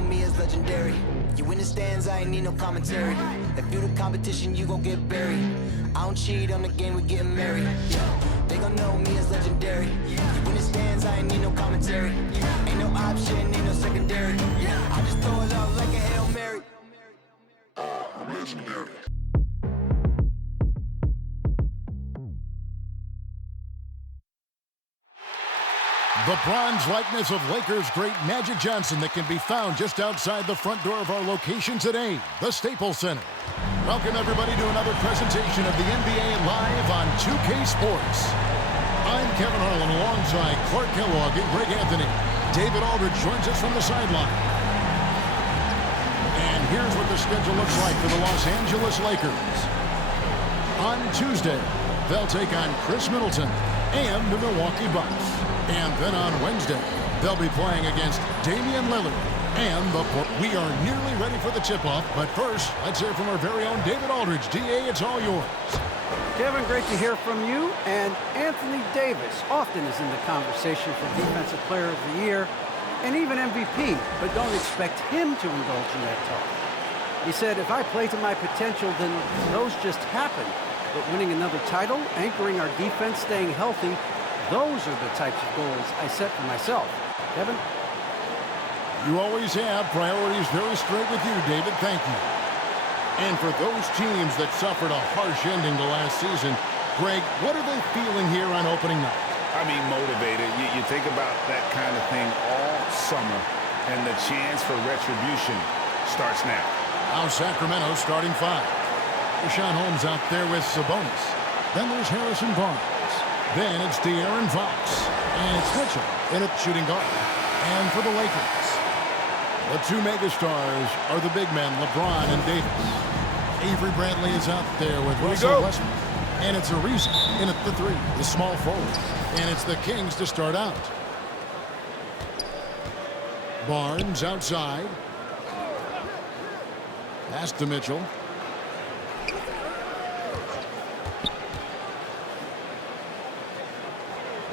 know me as legendary. You in the stands, I ain't need no commentary. If you the competition, you gon' get buried. I don't cheat on the game, we getting married. Yeah, they gon' know me as legendary. You in the stands, I ain't need no commentary. Ain't no option, ain't no secondary. I just throw it out like a Hail Mary. Legendary. The bronze likeness of Lakers great Magic Johnson that can be found just outside the front door of our location today, the Staples Center. Welcome everybody to another presentation of the NBA live on 2K Sports. I'm Kevin Harlan alongside Clark Kellogg and Greg Anthony. David Aldridge joins us from the sideline. And here's what the schedule looks like for the Los Angeles Lakers. On Tuesday, they'll take on Chris Middleton and the Milwaukee Bucks. And then on Wednesday, they'll be playing against Damian Lillard and the Port. We are nearly ready for the tip-off, but first, let's hear from our very own David Aldridge. DA, it's all yours. Kevin, great to hear from you. And Anthony Davis often is in the conversation for Defensive Player of the Year and even MVP, but don't expect him to indulge in that talk. He said, if I play to my potential, then those just happen. But winning another title, anchoring our defense, staying healthy, those are the types of goals I set for myself. Kevin? You always have priorities very straight with you, David. Thank you. And for those teams that suffered a harsh ending to last season, Greg, what are they feeling here on opening night? I mean, motivated. You think about that kind of thing all summer, and the chance for retribution starts now. Now Sacramento starting five. Rashawn Holmes out there with Sabonis. Then there's Harrison Barnes. Then it's De'Aaron Fox. And it's Mitchell in a shooting guard. And for the Lakers, the two megastars are the big men, LeBron and Davis. Avery Bradley is out there with Russell Westbrook. And it's Ariza in at the three, the small forward. And it's the Kings to start out. Barnes outside. Pass to Mitchell.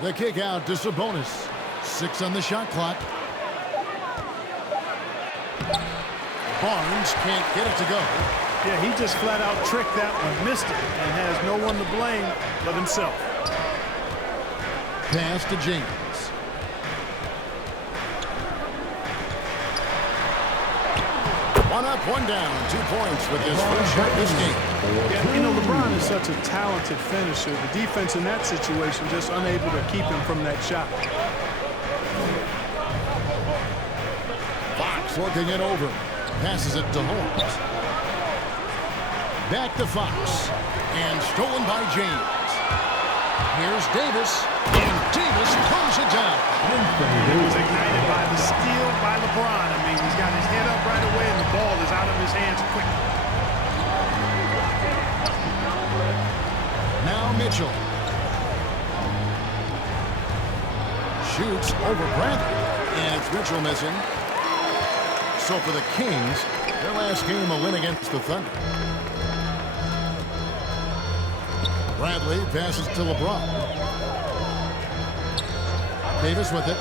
The kick out to Sabonis. 6 on the shot clock. Barnes can't get it to go. Yeah, he just flat out tricked that one, missed it, and has no one to blame but himself. Pass to James. One up, one down. 2 points with his first shot this game. Yeah, you know, LeBron is such a talented finisher. The defense in that situation just unable to keep him from that shot. Fox looking it over. Passes it to Holmes. Back to Fox. And stolen by James. Here's Davis. And Davis throws it down. He was ignited by the steal by LeBron. I mean, he's got his head up right away, and the ball is out of his hands quickly. Now Mitchell. Shoots over Bradley. And it's Mitchell missing. So for the Kings, their last game a win against the Thunder. Bradley passes to LeBron. Davis with it.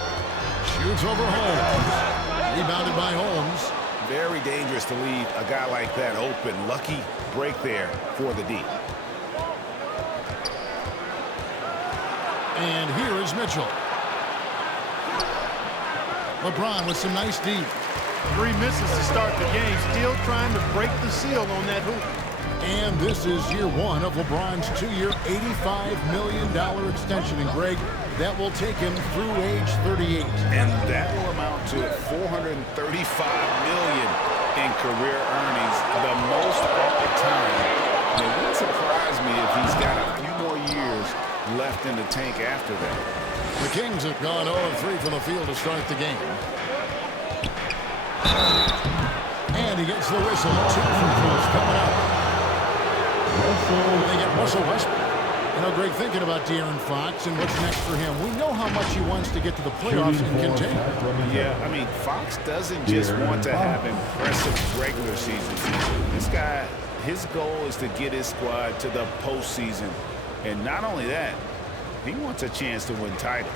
Shoots over Holmes. Rebounded by Holmes. Very dangerous to leave a guy like that open. Lucky break there for the D. And here is Mitchell. LeBron with some nice D. 3 misses to start the game. Still trying to break the seal on that hoop. And this is year 1 of LeBron's 2-year, $85 million extension. And Greg, that will take him through age 38. And that will amount to $435 million in career earnings, the most all time. It wouldn't surprise me if he's got a few more years left in the tank after that. The Kings have gone 0-3 from the field to start the game. And he gets the whistle. 2 free throws coming up. They get Russell Westbrook. You know, Greg, thinking about De'Aaron Fox and what's next for him, we know how much he wants to get to the playoffs and contend. Yeah, I mean, Fox doesn't just want to have impressive regular seasons. This guy, his goal is to get his squad to the postseason. And not only that, he wants a chance to win titles.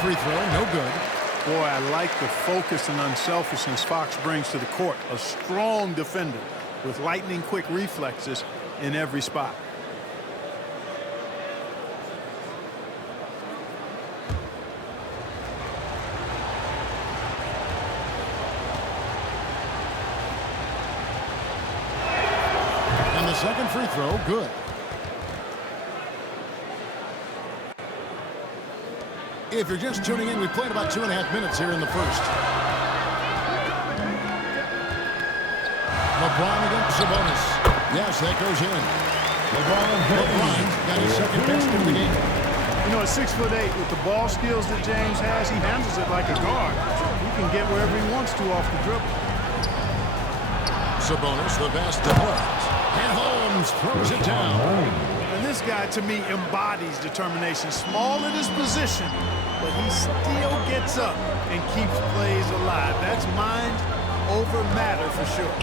free throw, no good. Boy, I like the focus and unselfishness Fox brings to the court. A strong defender with lightning-quick reflexes in every spot. And the second free throw, good. If you're just tuning in, we played about 2.5 minutes here in the first. LeBron against Sabonis. Yes, that goes in. LeBron got his second best in the game. You know, at 6'8", with the ball skills that James has, he handles it like a guard. He can get wherever he wants to off the dribble. Sabonis, the best to left. And Holmes throws it down. And this guy, to me, embodies determination. Small in his position, but he still gets up and keeps plays alive. That's mind over matter for sure.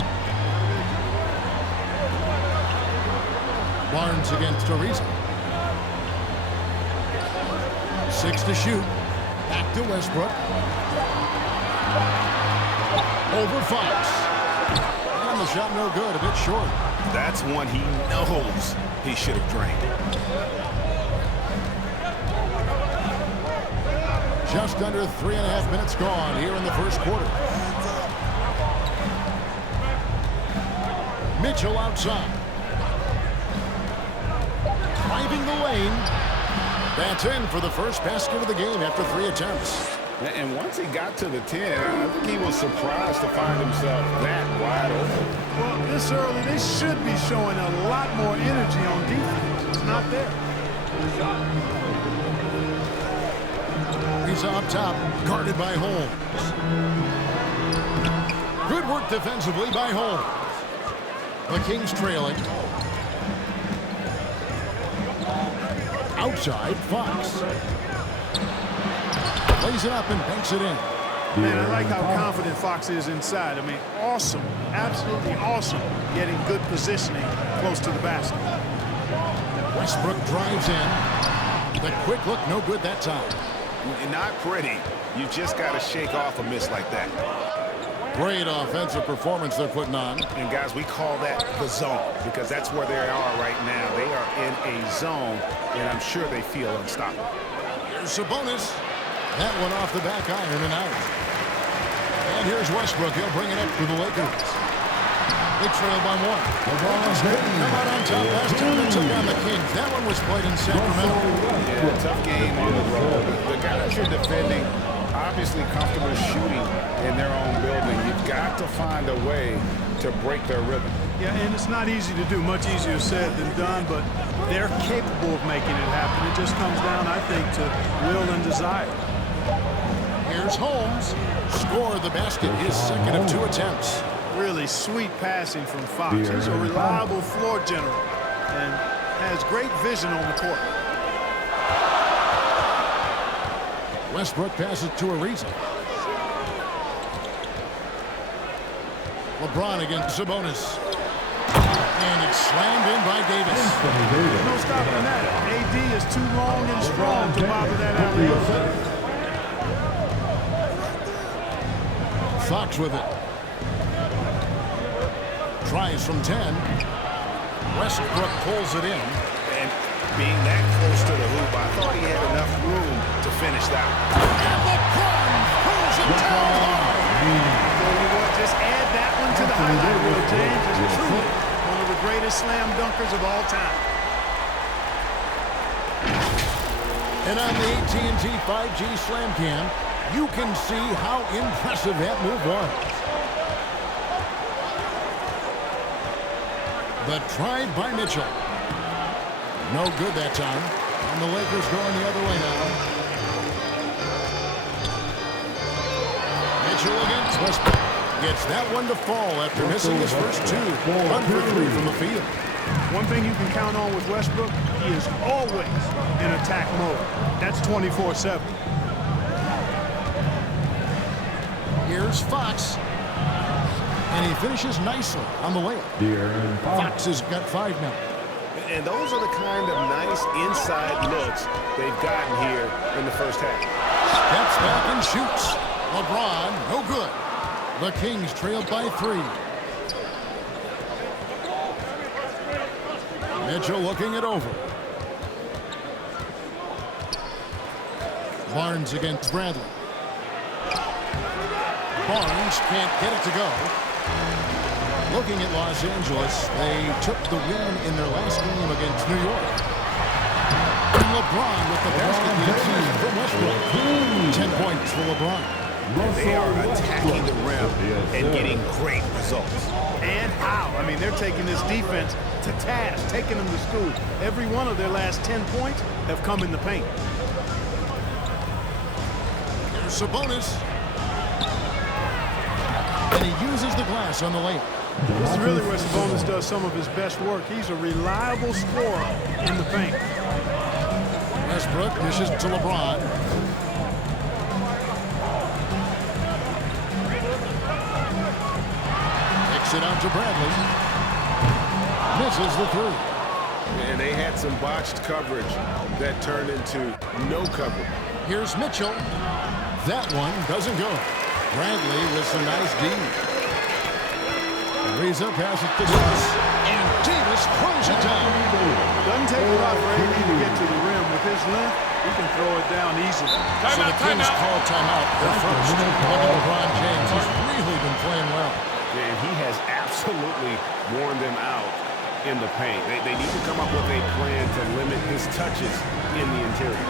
Barnes against Ariza. 6 to shoot. Back to Westbrook. Over Fox. And the shot no good, a bit short. That's one he knows he should have drained. Just under 3.5 minutes gone here in the first quarter. Mitchell outside. Driving the lane. That's in for the first basket of the game after 3 attempts. And once he got to the 10, I think he was surprised to find himself that wide open. Well, this early, they should be showing a lot more energy on defense. It's not there. He's up top, guarded by Holmes. Good work defensively by Holmes. The Kings trailing. Outside, Fox. Lays it up and banks it in. Man, I like how confident Fox is inside. I mean, awesome, absolutely awesome, getting good positioning close to the basket. Westbrook drives in. The quick look, no good that time. Not pretty. You just got to shake off a miss like that. Great offensive performance they're putting on. And guys, we call that the zone because that's where they are right now. They are in a zone, and I'm sure they feel unstoppable. Here's Sabonis. That one off the back iron and out. And here's Westbrook. He'll bring it up for the Lakers. They trail by 1. LeBron's come out on top last time they took down the Kings. That one was played in Sacramento. Yeah, tough game on the road. The guys you're defending, obviously comfortable shooting in their own building. You've got to find a way to break their rhythm. Yeah, and it's not easy to do. Much easier said than done, but they're capable of making it happen. It just comes down, I think, to will and desire. Here's Holmes. Scored the basket, his second of 2 attempts. Really sweet passing from Fox. He's a reliable floor general and has great vision on the court. Westbrook passes to Ariza. LeBron against Sabonis. And it's slammed in by Davis. No stopping that. AD is too long and strong to bother that alley-oop. Fox with it. Tries from 10. Westbrook pulls it in. And being that close to the hoop, I thought he had enough room to finish that. And LeBron pulls it down hard. Just add that one to the highlight reel, James. Is truly one of the greatest slam dunkers of all time. And on the AT&T 5G Slam Cam, you can see how impressive that move was. The drive by Mitchell. No good that time. And the Lakers going the other way now. Mitchell against Westbrook. Gets that one to fall after missing his first 2. 1 for 3 from the field. One thing you can count on with Westbrook, he is always in attack mode. That's 24/7. Here's Fox. And he finishes nicely on the layup. Fox has got 5 now. And those are the kind of nice inside looks they've gotten here in the first half. Steps back and shoots. LeBron, no good. The Kings trailed by 3. Mitchell looking it over. Barnes against Bradley. Barnes can't get it to go. Looking at Los Angeles, they took the win in their last game against New York. And LeBron with the basket lead from Westbrook. 10 points for LeBron. They are attacking the rim and getting great results. And how? I mean, they're taking this defense to task, taking them to school. Every one of their last 10 points have come in the paint. Here's Sabonis. And he uses the glass on the layup. This is really where Sabonis does some of his best work. He's a reliable scorer in the paint. Westbrook dishes to LeBron. Kicks it out to Bradley. Misses the 3. And they had some botched coverage that turned into no coverage. Here's Mitchell. That one doesn't go. Bradley with some nice D. Ariza passes to Davis. And Davis throws it down. Doesn't take a lot for AD to get to the rim. With his length, he can throw it down easily. So the Kings call timeout. The first. Look at LeBron James. He's really been playing well. And he has absolutely worn them out in the paint. They need to come up with a plan to limit his touches in the interior.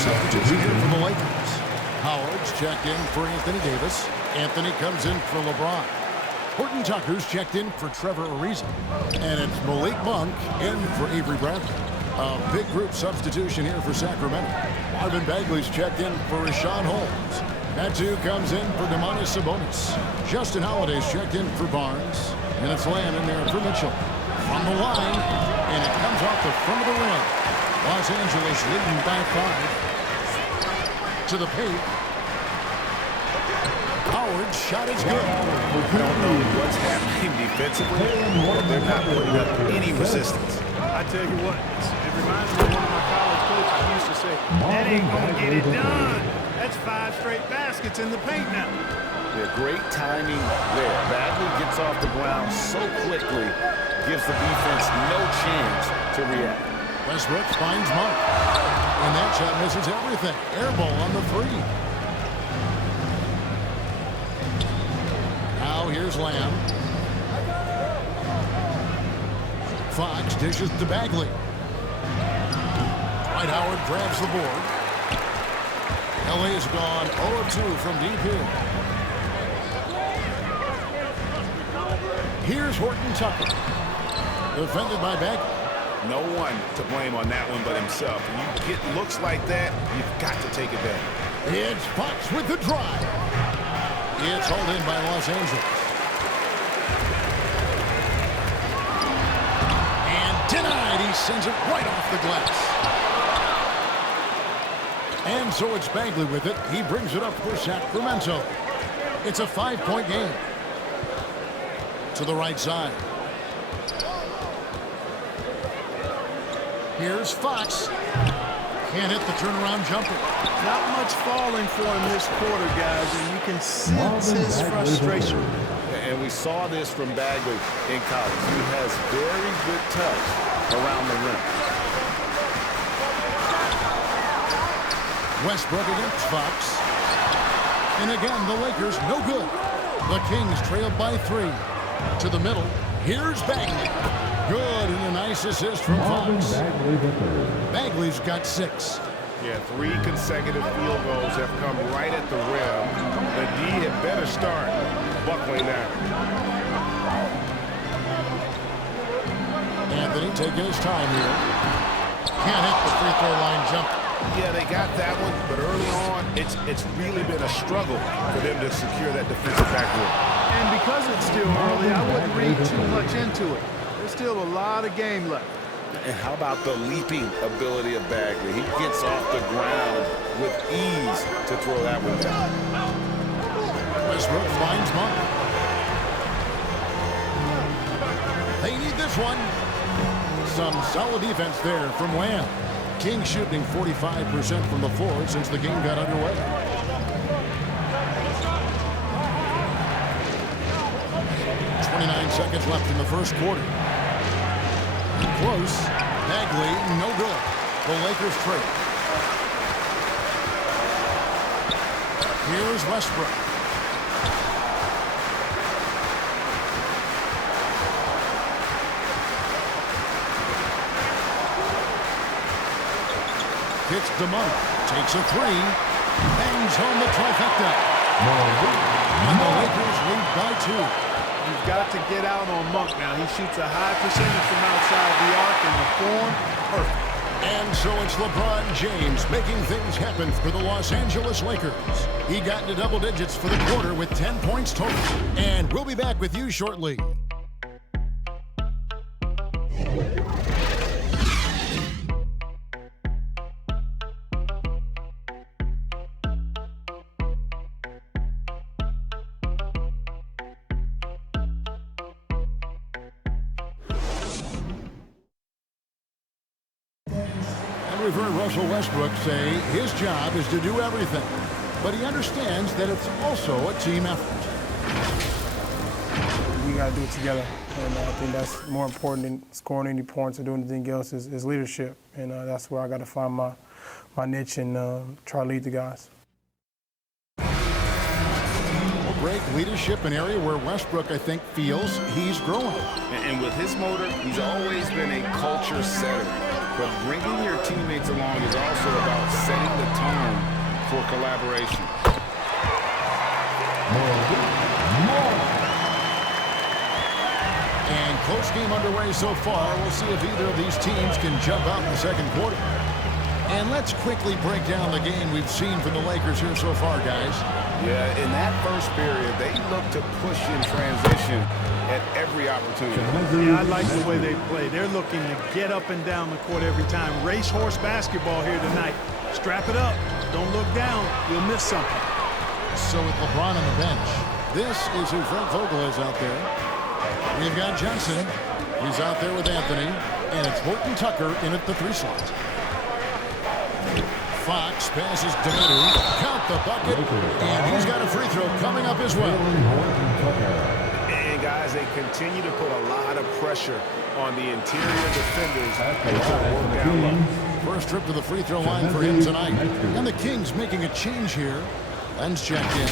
Substitution here for the Lakers. Howard's checked in for Anthony Davis. Anthony comes in for LeBron. Horton Tucker's checked in for Trevor Ariza. And it's Malik Monk in for Avery Bradley. A big group substitution here for Sacramento. Marvin Bagley's checked in for Rashawn Holmes. Metu comes in for Domantas Sabonis. Justin Holiday's checked in for Barnes. And it's Lamb in there for Mitchell. From the line, and it comes off the front of the rim. Los Angeles leading by 5. To the paint. Howard's shot is good. I don't know what's happening defensively, but they're not putting up any resistance. I tell you what, it reminds me of one of my college coaches who used to say, that ain't gonna get it done. That's 5 straight baskets in the paint now. They're great timing there. Bagley gets off the ground so quickly, gives the defense no chance to react. Westbrook finds Monk. And that shot misses everything. Air ball on the 3. Now here's Lamb. Fox dishes to Bagley. Dwight Howard grabs the board. LA has gone 0-2 from deep here. Here's Horton Tucker. Defended by Bagley. No one to blame on that one but himself. When you get looks like that, you've got to take advantage. It's Fox with the drive. It's hauled in by Los Angeles. And denied. He sends it right off the glass. And so it's Bagley with it. He brings it up for Sacramento. It's a 5-point game. To the right side. Here's Fox. Can't hit the turnaround jumper. Not much falling for him this quarter, guys, and you can sense his frustration. And we saw this from Bagley in college. He has very good touch around the rim. Westbrook against Fox. And again, the Lakers no good. The Kings trailed by 3. To the middle. Here's Bagley. Good, and a nice assist from Fox. Bagley's got 6. Yeah, 3 consecutive field goals have come right at the rim. The D had better start buckling down. Anthony taking his time here. Can't hit the free throw line jumper. Yeah, they got that one, but early on, it's really been a struggle for them to secure that defensive backboard. And because it's still early, I wouldn't read too much into it. There's still a lot of game left. And how about the leaping ability of Bagley? He gets off the ground with ease to throw that one down. Westbrook finds Monk. They need this one. Some solid defense there from Wham. King shooting 45% from the floor since the game got underway. Seconds left in the first quarter. Close. Bagley, no good. The Lakers trade. Here's Westbrook. Gets to Monk. Takes a 3. Bangs home the trifecta. And the Lakers lead by 2. You've got to get out on Monk now. He shoots a high percentage from outside the arc, and the form, perfect. And so it's LeBron James making things happen for the Los Angeles Lakers. He got into double digits for the quarter with 10 points total. And we'll be back with you shortly. We've heard Russell Westbrook say his job is to do everything, but he understands that it's also a team effort. We got to do it together, and I think that's more important than scoring any points or doing anything else is leadership, and that's where I got to find my niche and try to lead the guys. Well, great leadership, an area where Westbrook, I think, feels he's growing. And with his motor, he's always been a culture setter. But bringing your teammates along is also about setting the tone for collaboration. And close game underway so far. We'll see if either of these teams can jump out in the second quarter. And let's quickly break down the game we've seen from the Lakers here so far, guys. Yeah, in that first period, they looked to push in transition at every opportunity. Yeah, I like the way they play. They're looking to get up and down the court every time. Racehorse basketball here tonight. Strap it up. Don't look down. You'll miss something. So with LeBron on the bench, this is who Frank Vogel is out there. We've got Johnson. He's out there with Anthony. And it's Horton Tucker in at the 3 slot. Fox passes to Manu. Count the bucket. And he's got a free throw coming up as well. And guys, they continue to put a lot of pressure on the interior defenders to work down low. First trip to the free throw line for him tonight. And the Kings making a change here. Len's checked in.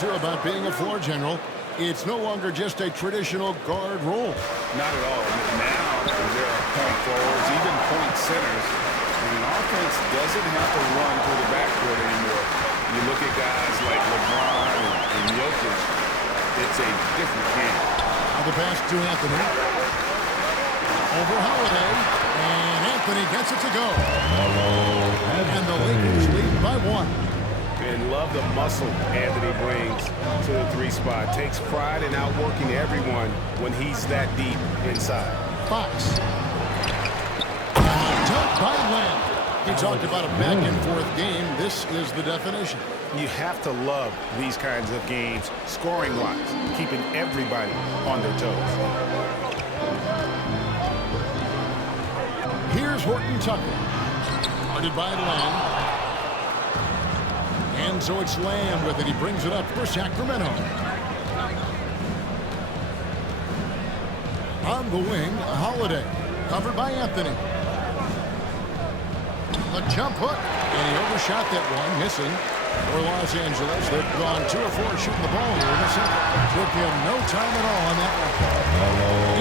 About being a floor general, it's no longer just a traditional guard role. Not at all. Now there are point forwards, even point centers, and an offense doesn't have to run through the backcourt anymore. You look at guys like LeBron and Jokic, it's a different game. Now the pass to Anthony. Over Holiday, and Anthony gets it to go. And the Lakers lead by 1. And love the muscle Anthony brings to the 3 spot. Takes pride in outworking everyone when he's that deep inside. Fox. Dunked by Lamb. He talked about a back-and-forth game. This is the definition. You have to love these kinds of games, scoring-wise, keeping everybody on their toes. Here's Horton Tucker. Guarded by Lamb. And so it's Lamb with it. He brings it up for Sacramento. On the wing, Holiday. Covered by Anthony. The jump hook. And he overshot that one, missing. For Los Angeles, they've gone 2 of 4 shooting the ball here in the second. Took him no time at all on that one.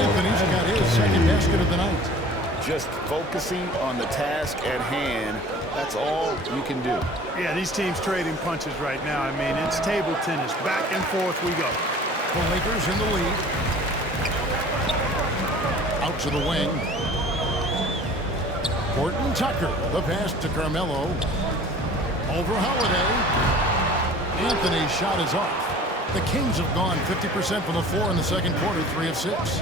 Anthony's got his second basket of the night. Just focusing on the task at hand, that's all you can do. Yeah, these teams trading punches right now. I mean, it's table tennis. Back and forth we go. The Lakers in the lead. Out to the wing. Horton Tucker, the pass to Carmelo. Over Holiday. Anthony's shot is off. The Kings have gone 50% from the floor in the second quarter, 3 of 6.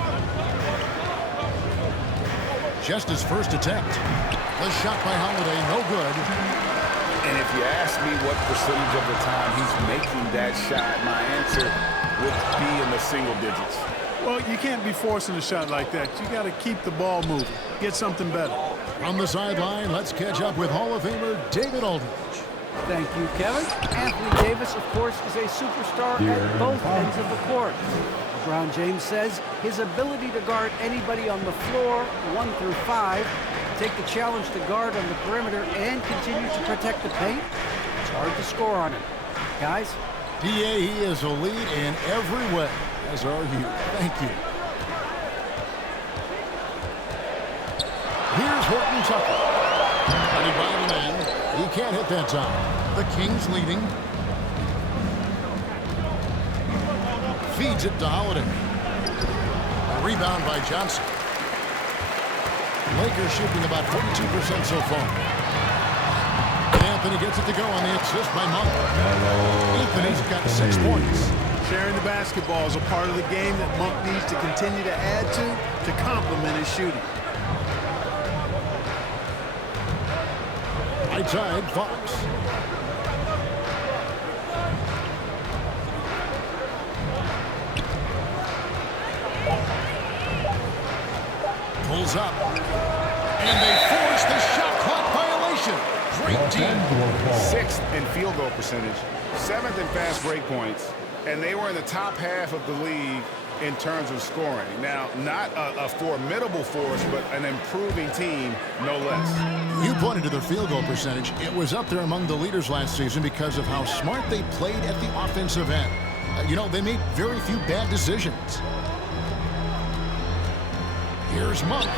Just his first attempt. The shot by Holiday, no good. And if you ask me what percentage of the time he's making that shot, my answer would be in the single digits. Well, you can't be forcing a shot like that. You got to keep the ball moving. Get something better. From the sideline, let's catch up with Hall of Famer David Aldridge. Thank you, Kevin. Anthony Davis, of course, is a superstar at both ends of the court. LeBron James says his ability to guard anybody on the floor, 1 through 5, take the challenge to guard on the perimeter and continue to protect the paint, it's hard to score on him. Guys? PA, he is a lead in every way, as are you. Thank you. Here's Horton Tucker. Running by the man. He can't hit that time. The Kings leading. Feeds it to Holiday. A rebound by Johnson. Lakers shooting about 42% so far. And Anthony gets it to go on the assist by Monk. Anthony's got 6 points. Sharing the basketball is a part of the game that Monk needs to continue to add to complement his shooting. Right side, Fox. Pulls up. And they force the shot clock violation. Great team. 6th in field goal percentage, 7th in fast break points, and they were in the top half of the league in terms of scoring. Now, not a formidable force, but an improving team, no less. You pointed to their field goal percentage. It was up there among the leaders last season because of how smart they played at the offensive end. You know, they made very few bad decisions. Here's Monk.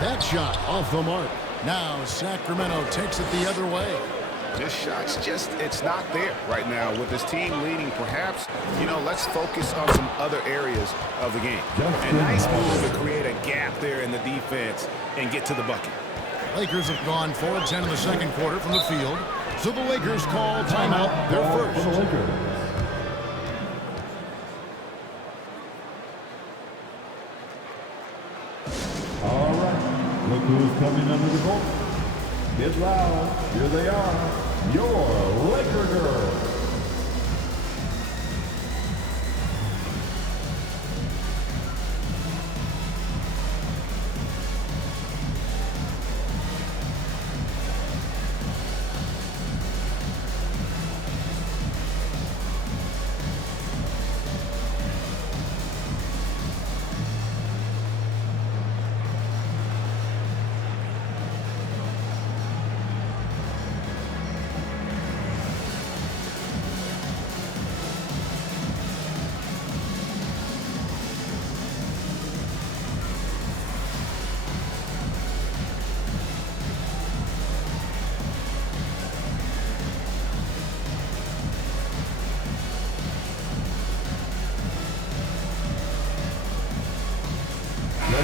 That shot off the mark. Now Sacramento takes it the other way. This shot's just, it's not there right now with this team leading. Perhaps, you know, let's focus on some other areas of the game. A nice move to create a gap there in the defense and get to the bucket. Lakers have gone 4 of 10 in the second quarter from the field. So the Lakers call timeout, their first. All right, look who's coming under the goal. Get loud, here they are, your Laker girls.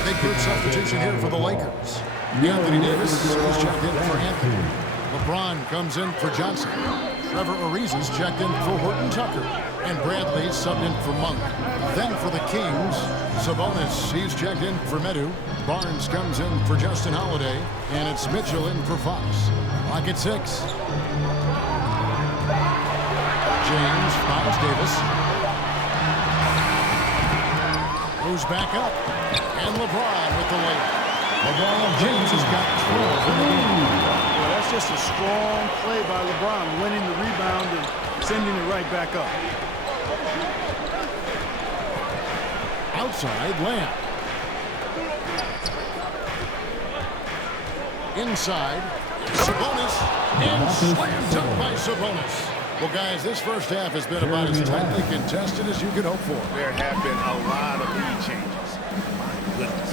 Big group substitution here for the Lakers. Anthony Davis is checked in for Anthony. LeBron comes in for Johnson. Trevor Ariza is checked in for Horton Tucker. And Bradley subbed in for Monk. Then for the Kings, Sabonis, he's checked in for Medu. Barnes comes in for Justin Holiday. And it's Mitchell in for Fox. Lock at 6. James finds Davis. Moves back up. And LeBron with the layup. LeBron James has got 12 in the game. Well, that's just a strong play by LeBron, winning the rebound and sending it right back up. Outside Lamb. Inside. Sabonis. And slam dunk by Sabonis. Well, guys, this first half has been about as tightly contested as you could hope for. There have been a lot of lead changes. My goodness.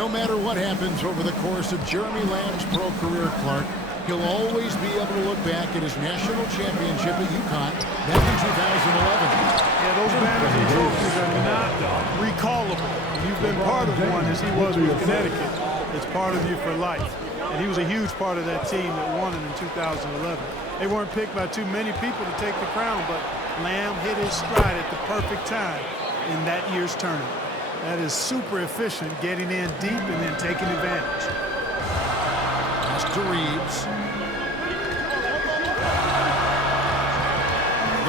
No matter what happens over the course of Jeremy Lamb's pro career, Clark, he'll always be able to look back at his national championship at UConn back in 2011. Yeah, those banners and trophies are not recallable. You've been part of one as he was with Connecticut. It's part of you for life. And he was a huge part of that team that won it in 2011. They weren't picked by too many people to take the crown, but Lamb hit his stride at the perfect time in that year's tournament. That is super efficient, getting in deep and then taking advantage. Pass to Reeves.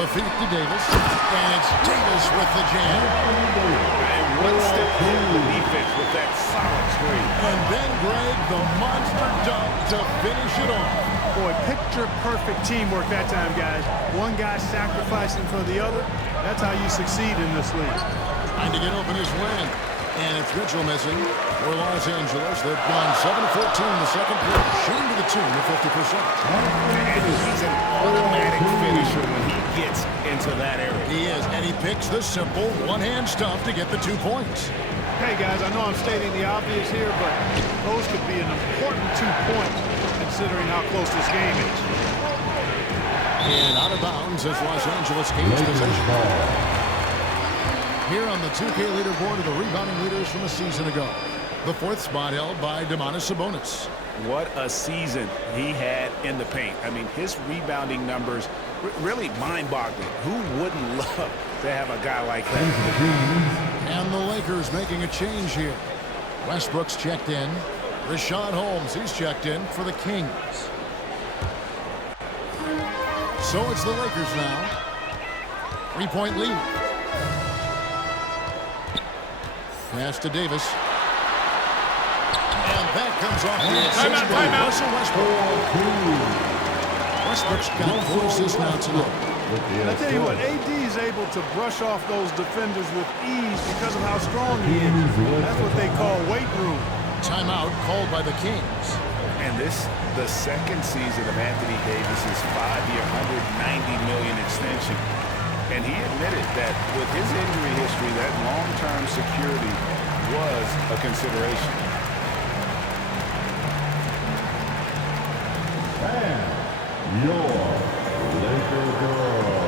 The feed to Davis. And it's Davis with the jam. And one step in the defense with that solid screen. And then Greg, the monster dunk to finish it off. Boy, picture-perfect teamwork that time, guys. One guy sacrificing for the other. That's how you succeed in this league. Trying to get open his win. And it's Mitchell missing for Los Angeles. They've gone 7-14 in the second quarter, shooting to the tune of 50%. And he's an automatic finisher when he gets into that area. He is, and he picks the simple one-hand stuff to get the 2 points. Hey, guys, I know I'm stating the obvious here, but those could be an important 2 points considering how close this game is. And out of bounds as Los Angeles gains possession. Here on the 2K leaderboard are the rebounding leaders from a season ago. The 4th spot held by Domantas Sabonis. What a season he had in the paint. I mean, his rebounding numbers really mind-boggling. Who wouldn't love to have a guy like that? And the Lakers making a change here. Westbrook's checked in. Rashawn Holmes, he's checked in for the Kings. So it's the Lakers now. 3-point lead. Pass to Davis. And that comes off the assist by Russell Westbrook. Westbrook's got 4 assists now tonight. I tell you what, AD is able to brush off those defenders with ease because of how strong he is. That's what they call weight room. Timeout called by the Kings. And this, the second season of Anthony Davis's 5-year, $190 million extension. And he admitted that with his injury history, that long-term security was a consideration. And your Laker girls.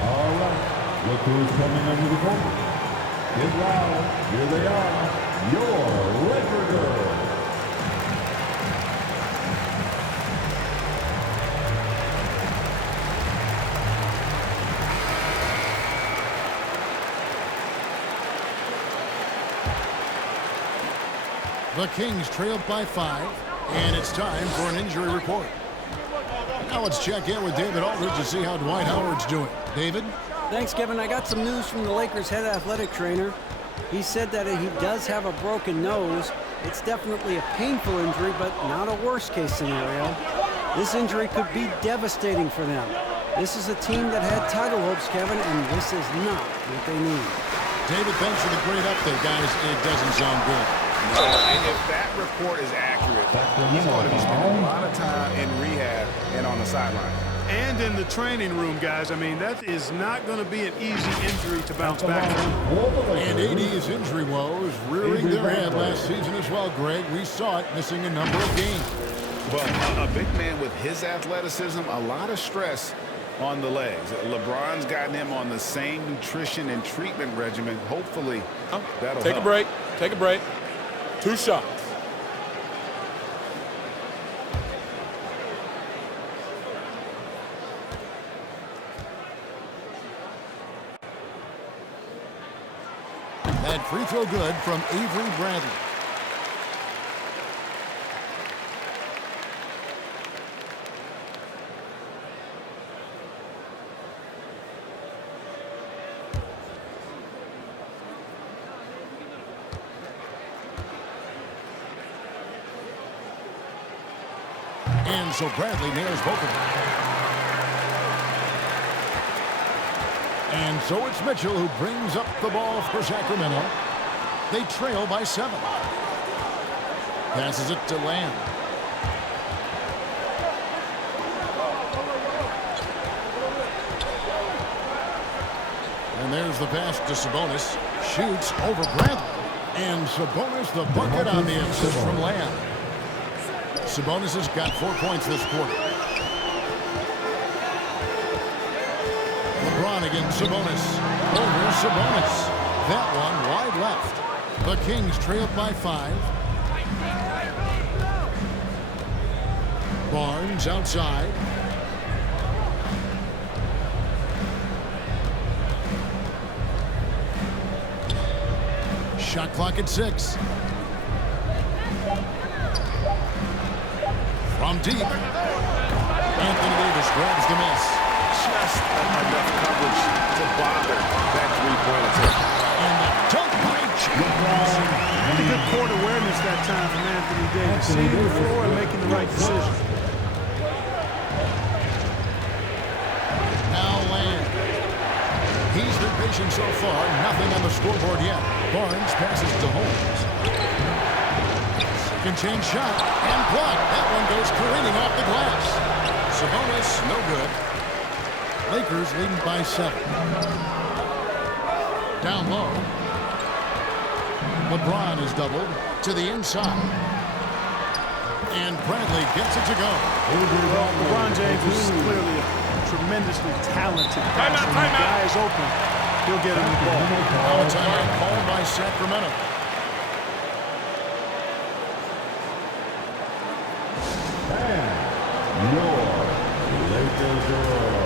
All right, look who's coming under the court. Get loud, here they are, your Laker girls. The Kings trailed by 5, and it's time for an injury report. Now let's check in with David Aldridge to see how Dwight Howard's doing. David? Thanks, Kevin. I got some news from the Lakers' head athletic trainer. He said that he does have a broken nose. It's definitely a painful injury, but not a worst-case scenario. This injury could be devastating for them. This is a team that had title hopes, Kevin, and this is not what they need. David, thanks for the great update, guys. It doesn't sound good. No, and if that report is accurate, he's going to be spending a lot of time in rehab and on the sideline. And in the training room, guys. I mean, that is not going to be an easy injury to bounce back from. And AD's injury woes rearing their head last season as well, Greg. We saw it missing a number of games. But a big man with his athleticism, a lot of stress on the legs. LeBron's gotten him on the same nutrition and treatment regimen. Hopefully, that'll Take help. a break. Take a break. 2 shots. And free throw good from Avery Bradley. And so Bradley nails both of them. And so it's Mitchell who brings up the ball for Sacramento. They trail by 7. Passes it to Lamb. And there's the pass to Sabonis. Shoots over Bradley. And Sabonis the bucket on the assist from Lamb. Sabonis has got 4 points this quarter. LeBron against Sabonis. Over Sabonis. That one wide left. The Kings trailed by 5. Barnes outside. Shot clock at 6. From deep. Anthony Davis grabs the miss. Just enough coverage to bother that three-point attempt. And the dunk by Jones. Pretty good court awareness that time from Anthony Davis. Seeing the floor and making the right decision. Now Lamb. He's been patient so far. Nothing on the scoreboard yet. Barnes passes to Holmes. Second change shot and blocked. That one goes careening off the glass. Sabonis, no good. Lakers leading by 7. Down low. LeBron is doubled to the inside. And Bradley gets it to go. Well, LeBron James is clearly a tremendously talented passer. When the guy is open, he'll get him the ball. Now a timeout called by Sacramento. And your Lakers girls.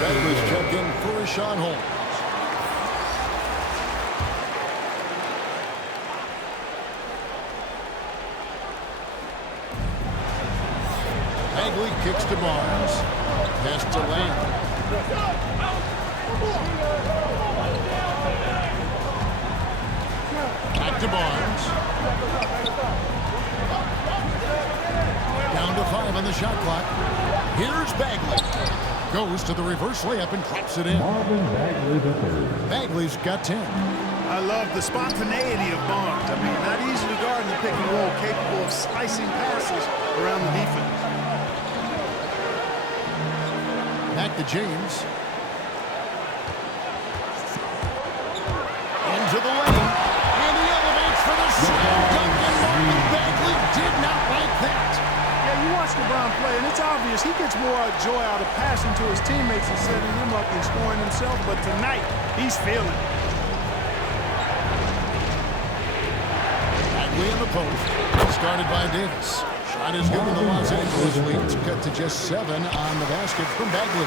Bagley's checked in for Rashawn Holmes. Bagley kicks to Barnes. Pass to Lamb. Back to Barnes. Down to 5 on the shot clock. Here's Bagley. Goes to the reverse layup and drops it in. Marvin Bagley the third. Bagley's got 10. I love the spontaneity of Barnes. I mean, not easy to guard in the pick and roll, capable of slicing passes around the defense. Back to James. Into the lane. And he elevates for the slam dunk. And Marvin Bagley did not like that. Yeah, you watch LeBron play, and it's obvious he gets more joy out of passing to his teammates and setting them up than scoring himself. But tonight, he's feeling it. Bagley in the post. Started by Davis. Shot is good in the Los Angeles lead. It's cut to just 7 on the basket from Bagley.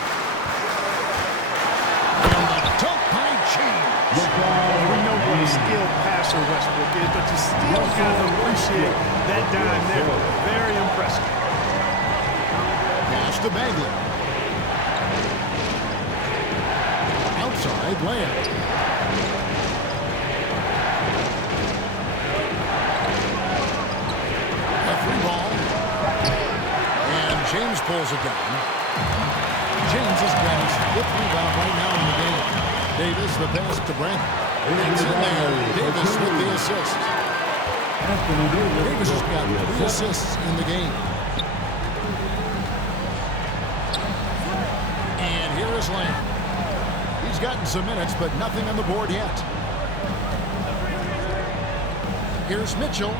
And the dunk by James. We know what a skilled passer Westbrook is, but you still got to appreciate that dime there. Very impressive. Pass to Bagley. Outside layup. Referee ball. pulls it down. James has got his 5th rebound right now in the game. Davis, the pass to Brandon. It's in there. Davis with the assist. Davis has got 3 assists in the game. And here is Lamb. He's gotten some minutes, but nothing on the board yet. Here's Mitchell.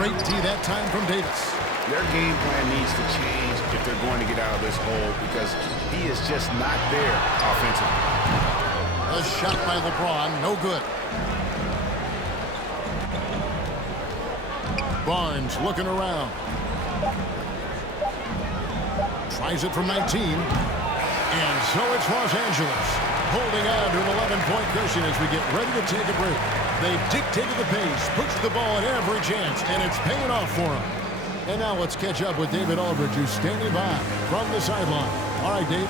Great D that time from Davis. Their game plan needs to change if they're going to get out of this hole because he is just not there offensively. A shot by LeBron, no good. Barnes looking around. Tries it from 19. And so it's Los Angeles holding on to an 11-point cushion as we get ready to take a break. They've dictated the pace, pushed the ball at every chance, and it's paying off for them. And now let's catch up with David Aldridge, who's standing by from the sideline. All right, Dave.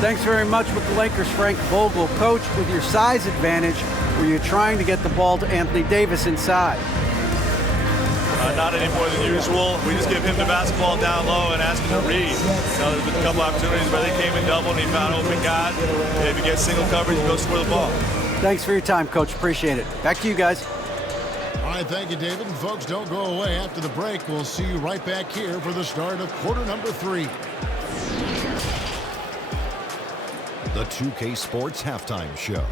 Thanks very much with the Lakers, Frank Vogel. Coach, with your size advantage, were you trying to get the ball to Anthony Davis inside? Not any more than usual. We just give him the basketball down low and ask him to read. There's been a couple opportunities where they came in double and he found open guy. If he gets single coverage, he goes score the ball. Thanks for your time, Coach. Appreciate it. Back to you guys. All right, thank you, David. And folks, don't go away. After the break, we'll see you right back here for the start of quarter number 3. The 2K Sports Halftime Show.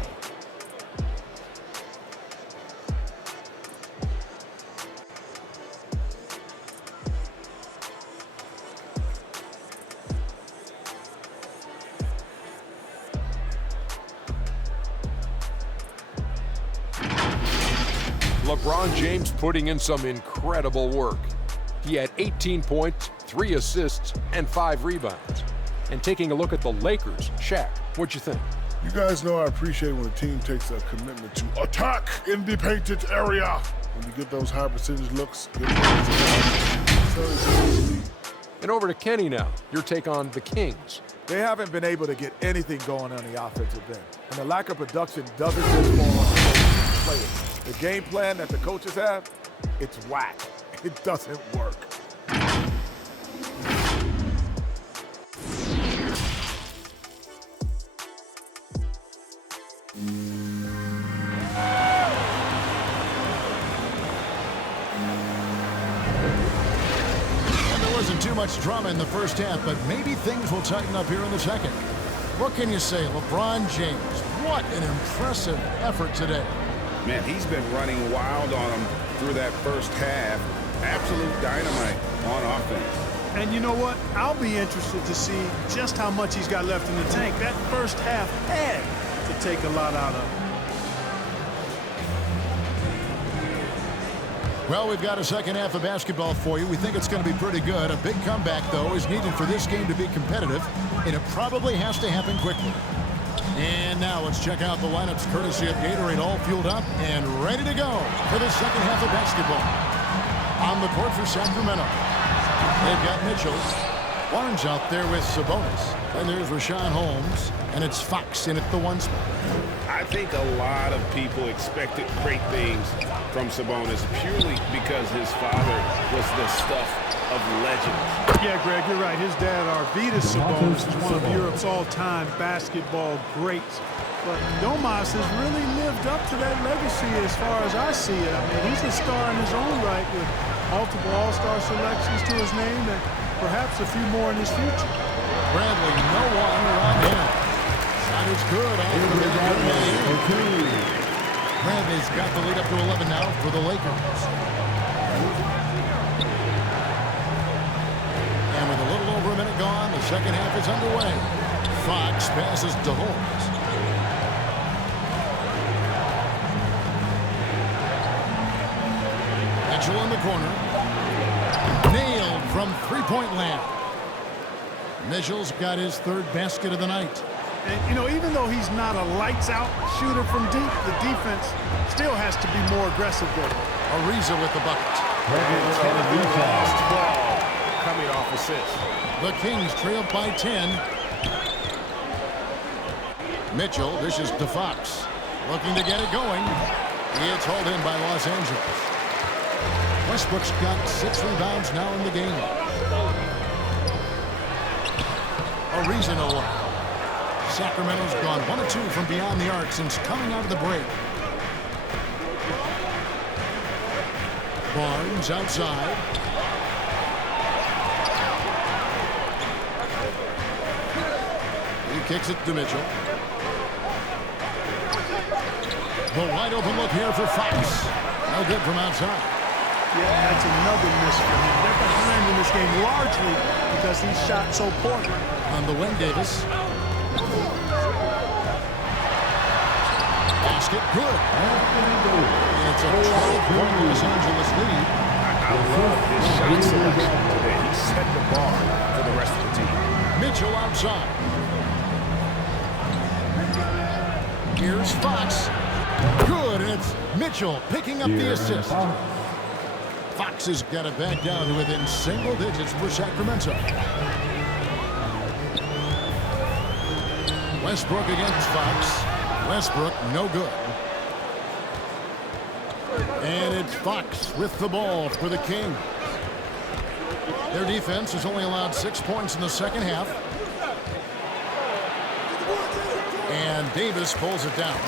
LeBron James putting in some incredible work. He had 18 points, 3 assists, and 5 rebounds. And taking a look at the Lakers, Shaq, what'd you think? You guys know I appreciate when a team takes a commitment to attack in the painted area. When you get those high percentage looks, And over to Kenny now. Your take on the Kings. They haven't been able to get anything going on the offensive end. And the lack of production doesn't just fall on the players. The game plan that the coaches have, it's whack. It doesn't work. And there wasn't too much drama in the first half, but maybe things will tighten up here in the second. What can you say? LeBron James, what an impressive effort today. Man, he's been running wild on them through that first half. Absolute dynamite on offense. And you know what? I'll be interested to see just how much he's got left in the tank. That first half had to take a lot out of him. Well, we've got a second half of basketball for you. We think it's going to be pretty good. A big comeback, though, is needed for this game to be competitive, and it probably has to happen quickly. And now let's check out the lineups courtesy of Gatorade, all fueled up and ready to go for the second half of basketball. On the court for Sacramento, they've got Mitchell. Barnes out there with Sabonis. And there's Rashawn Holmes, and it's Fox in at the 1 spot. I think a lot of people expected great things from Sabonis purely because his father was the stuff of legends. Yeah, Greg, you're right. His dad, Arvydas Sabonis, is one of Europe's all-time basketball greats. But Domas has really lived up to that legacy as far as I see it. I mean, he's a star in his own right with multiple all-star selections to his name and perhaps a few more in his future. Bradley, no one around him. Shot is good. Bradley's got the lead up to 11 now for the Lakers. And with a little over a minute gone, the second half is underway. Fox passes to Holmes. Mitchell in the corner. Nailed from three-point land. Mitchell's got his 3rd basket of the night. And, you know, even though he's not a lights-out shooter from deep, the defense still has to be more aggressive there. Ariza with the bucket. Coming off assist. The Kings trail by 10. Mitchell dishes to Fox. Looking to get it going. It's hauled in by Los Angeles. Westbrook's got 6 rebounds now in the game. Arizona. Sacramento's gone 1 of 2 from beyond the arc since coming out of the break. Barnes outside. He kicks it to Mitchell. The wide open look here for Fox. No good from outside. Yeah, that's another miss for him. They're behind in this game largely because he shot so poorly. On the wing, Davis. Basket, good. And it's a 12-point Los Angeles lead. I love his shot selection today. He set the bar for the rest of the team. Mitchell outside. Here's Fox. Good, and it's Mitchell picking up the assist. Fox has got it back down to within single digits for Sacramento. Westbrook against Fox. Westbrook, no good. And it's Fox with the ball for the Kings. Their defense has only allowed 6 points in the second half. And Davis pulls it down.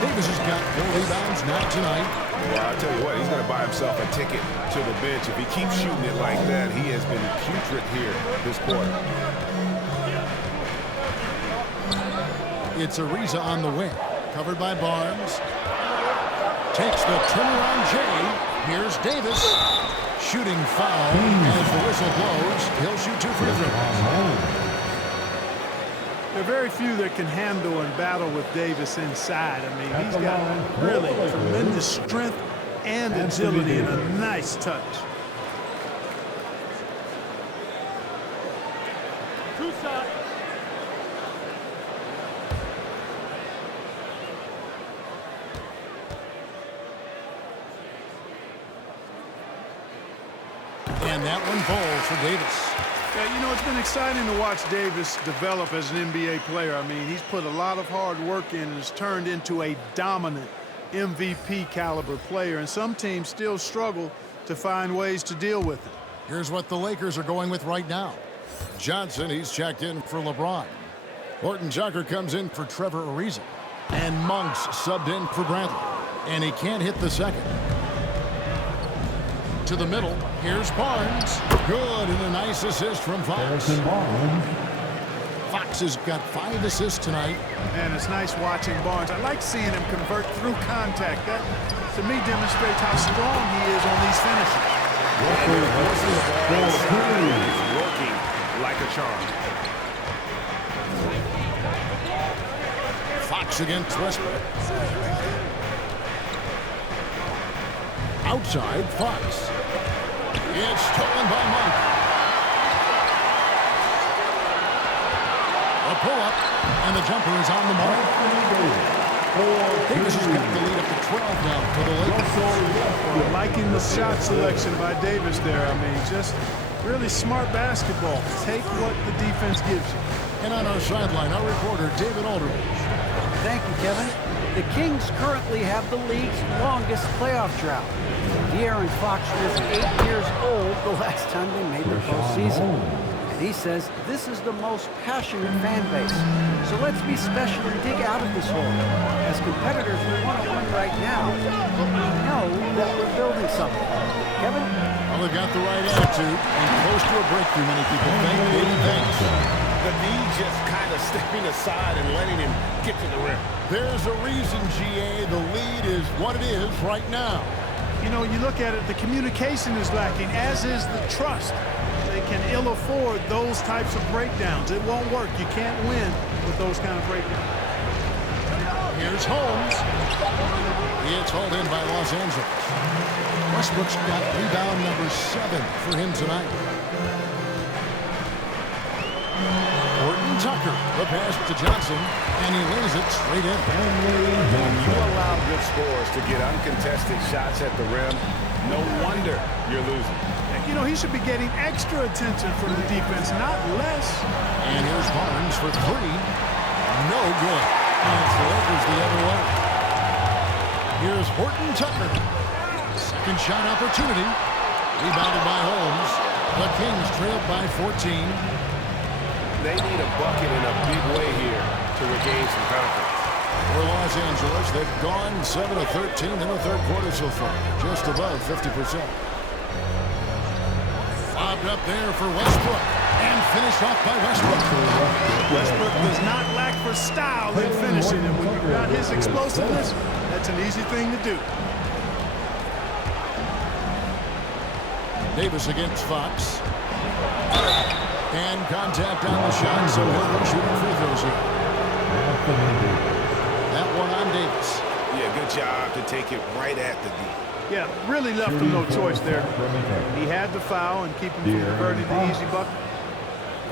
Davis has got 4 rebounds now tonight. Well, I'll tell you what, he's going to buy himself a ticket to the bench. If he keeps shooting it like that, he has been putrid here this quarter. It's Ariza on the wing. Covered by Barnes. Takes the turnaround J. Here's Davis. Shooting foul as the whistle blows. He'll shoot 2 free throws. There are very few that can handle and battle with Davis inside. I mean, he's got really tremendous strength and agility and a nice touch. And that one falls for Davis. Yeah, you know, it's been exciting to watch Davis develop as an NBA player. I mean, he's put a lot of hard work in and has turned into a dominant MVP caliber player. And some teams still struggle to find ways to deal with it. Here's what the Lakers are going with right now. Johnson, he's checked in for LeBron. Horton Tucker comes in for Trevor Ariza. And Monk's subbed in for Bradley. And he can't hit the second. To the middle. Here's Barnes. Good, and a nice assist from Fox. Fox has got 5 assists tonight. And it's nice watching Barnes. I like seeing him convert through contact. That, to me, demonstrates how strong he is on these finishes. Working like a charm. Fox against Westbrook. Outside, Fox. It's stolen by Monk. A pull-up, and the jumper is on the mark. Davis has got the lead up to 12 now for the Lakers. Liking the shot selection by Davis there. I mean, just really smart basketball. Take what the defense gives you. And on our sideline, our reporter, David Aldridge. Thank you, Kevin. The Kings currently have the league's longest playoff drought. De'Aaron Fox was 8 years old the last time they made the postseason. And he says this is the most passionate fan base. So let's be special and dig out of this hole. As competitors, we want to win right now, but we know that we're building something. Kevin? Well, they've got the right attitude and close to a breakthrough, many people think. David thanks. The knee just kind of stepping aside and letting him get to the rim. There's a reason, GA, the lead is what it is right now. You know, you look at it, the communication is lacking, as is the trust. They can ill afford those types of breakdowns. It won't work. You can't win with those kind of breakdowns. Here's Holmes. It's hauled in by Los Angeles. Westbrook's got rebound number 7 for him tonight. Horton Tucker, the pass to Johnson, and he lays it straight in. You allow good scorers to get uncontested shots at the rim. No wonder you're losing. You know, he should be getting extra attention from the defense, not less. And here's Barnes for 3. No good. And it's the Lakers the other way. Here's Horton Tucker. Second shot opportunity. Rebounded by Holmes. The Kings trailed by 14. They need a bucket in a big way here to regain some confidence. For Los Angeles, they've gone 7 of 13 in the third quarter so far, just above 50%. Lobbed up there for Westbrook, and finished off by Westbrook. Westbrook does not lack for style in finishing, and when you've got his explosiveness, that's an easy thing to do. Davis against Fox. And contact on the shot, so he'll be shooting free throws here. That one on Davis. Yeah, good job to take it right at the D. Yeah, really left him no choice there. He had the foul and keep him from converting the easy bucket.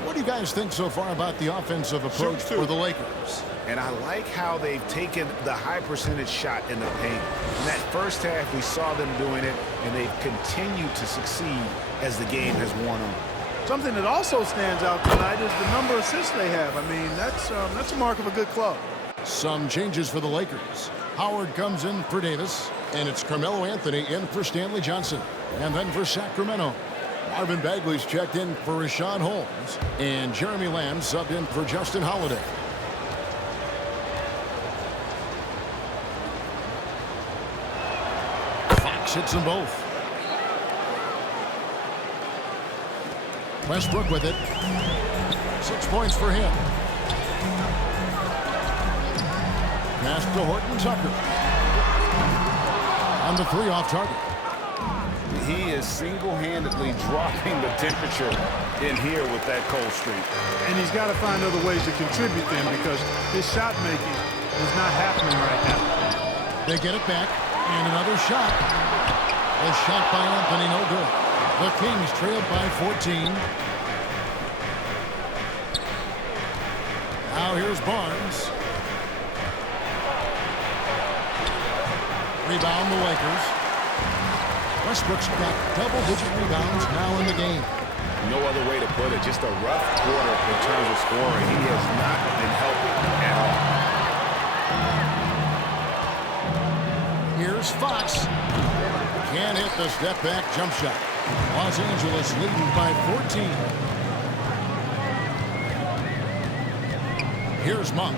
What do you guys think so far about the offensive approach for the Lakers? And I like how they've taken the high percentage shot in the paint. In that first half, we saw them doing it, and they've continued to succeed as the game has worn on. Something that also stands out tonight is the number of assists they have. I mean, that's a mark of a good club. Some changes for the Lakers. Howard comes in for Davis, and it's Carmelo Anthony in for Stanley Johnson. And then for Sacramento, Marvin Bagley's checked in for Rashawn Holmes, and Jeremy Lamb subbed in for Justin Holiday. Fox hits them both. Westbrook with it. 6 points for him. Pass to Horton Tucker. On the three off target. He is single-handedly dropping the temperature in here with that cold streak. And he's got to find other ways to contribute then, because his shot making is not happening right now. They get it back, and another shot. A shot by Anthony, no good. The Kings trailed by 14. Now here's Barnes. Rebound the Lakers. Westbrook's got double-digit rebounds now in the game. No other way to put it. Just a rough quarter in terms of scoring. He has not been helping at all. Here's Fox. Can't hit the step-back jump shot. Los Angeles leading by 14. Here's Monk.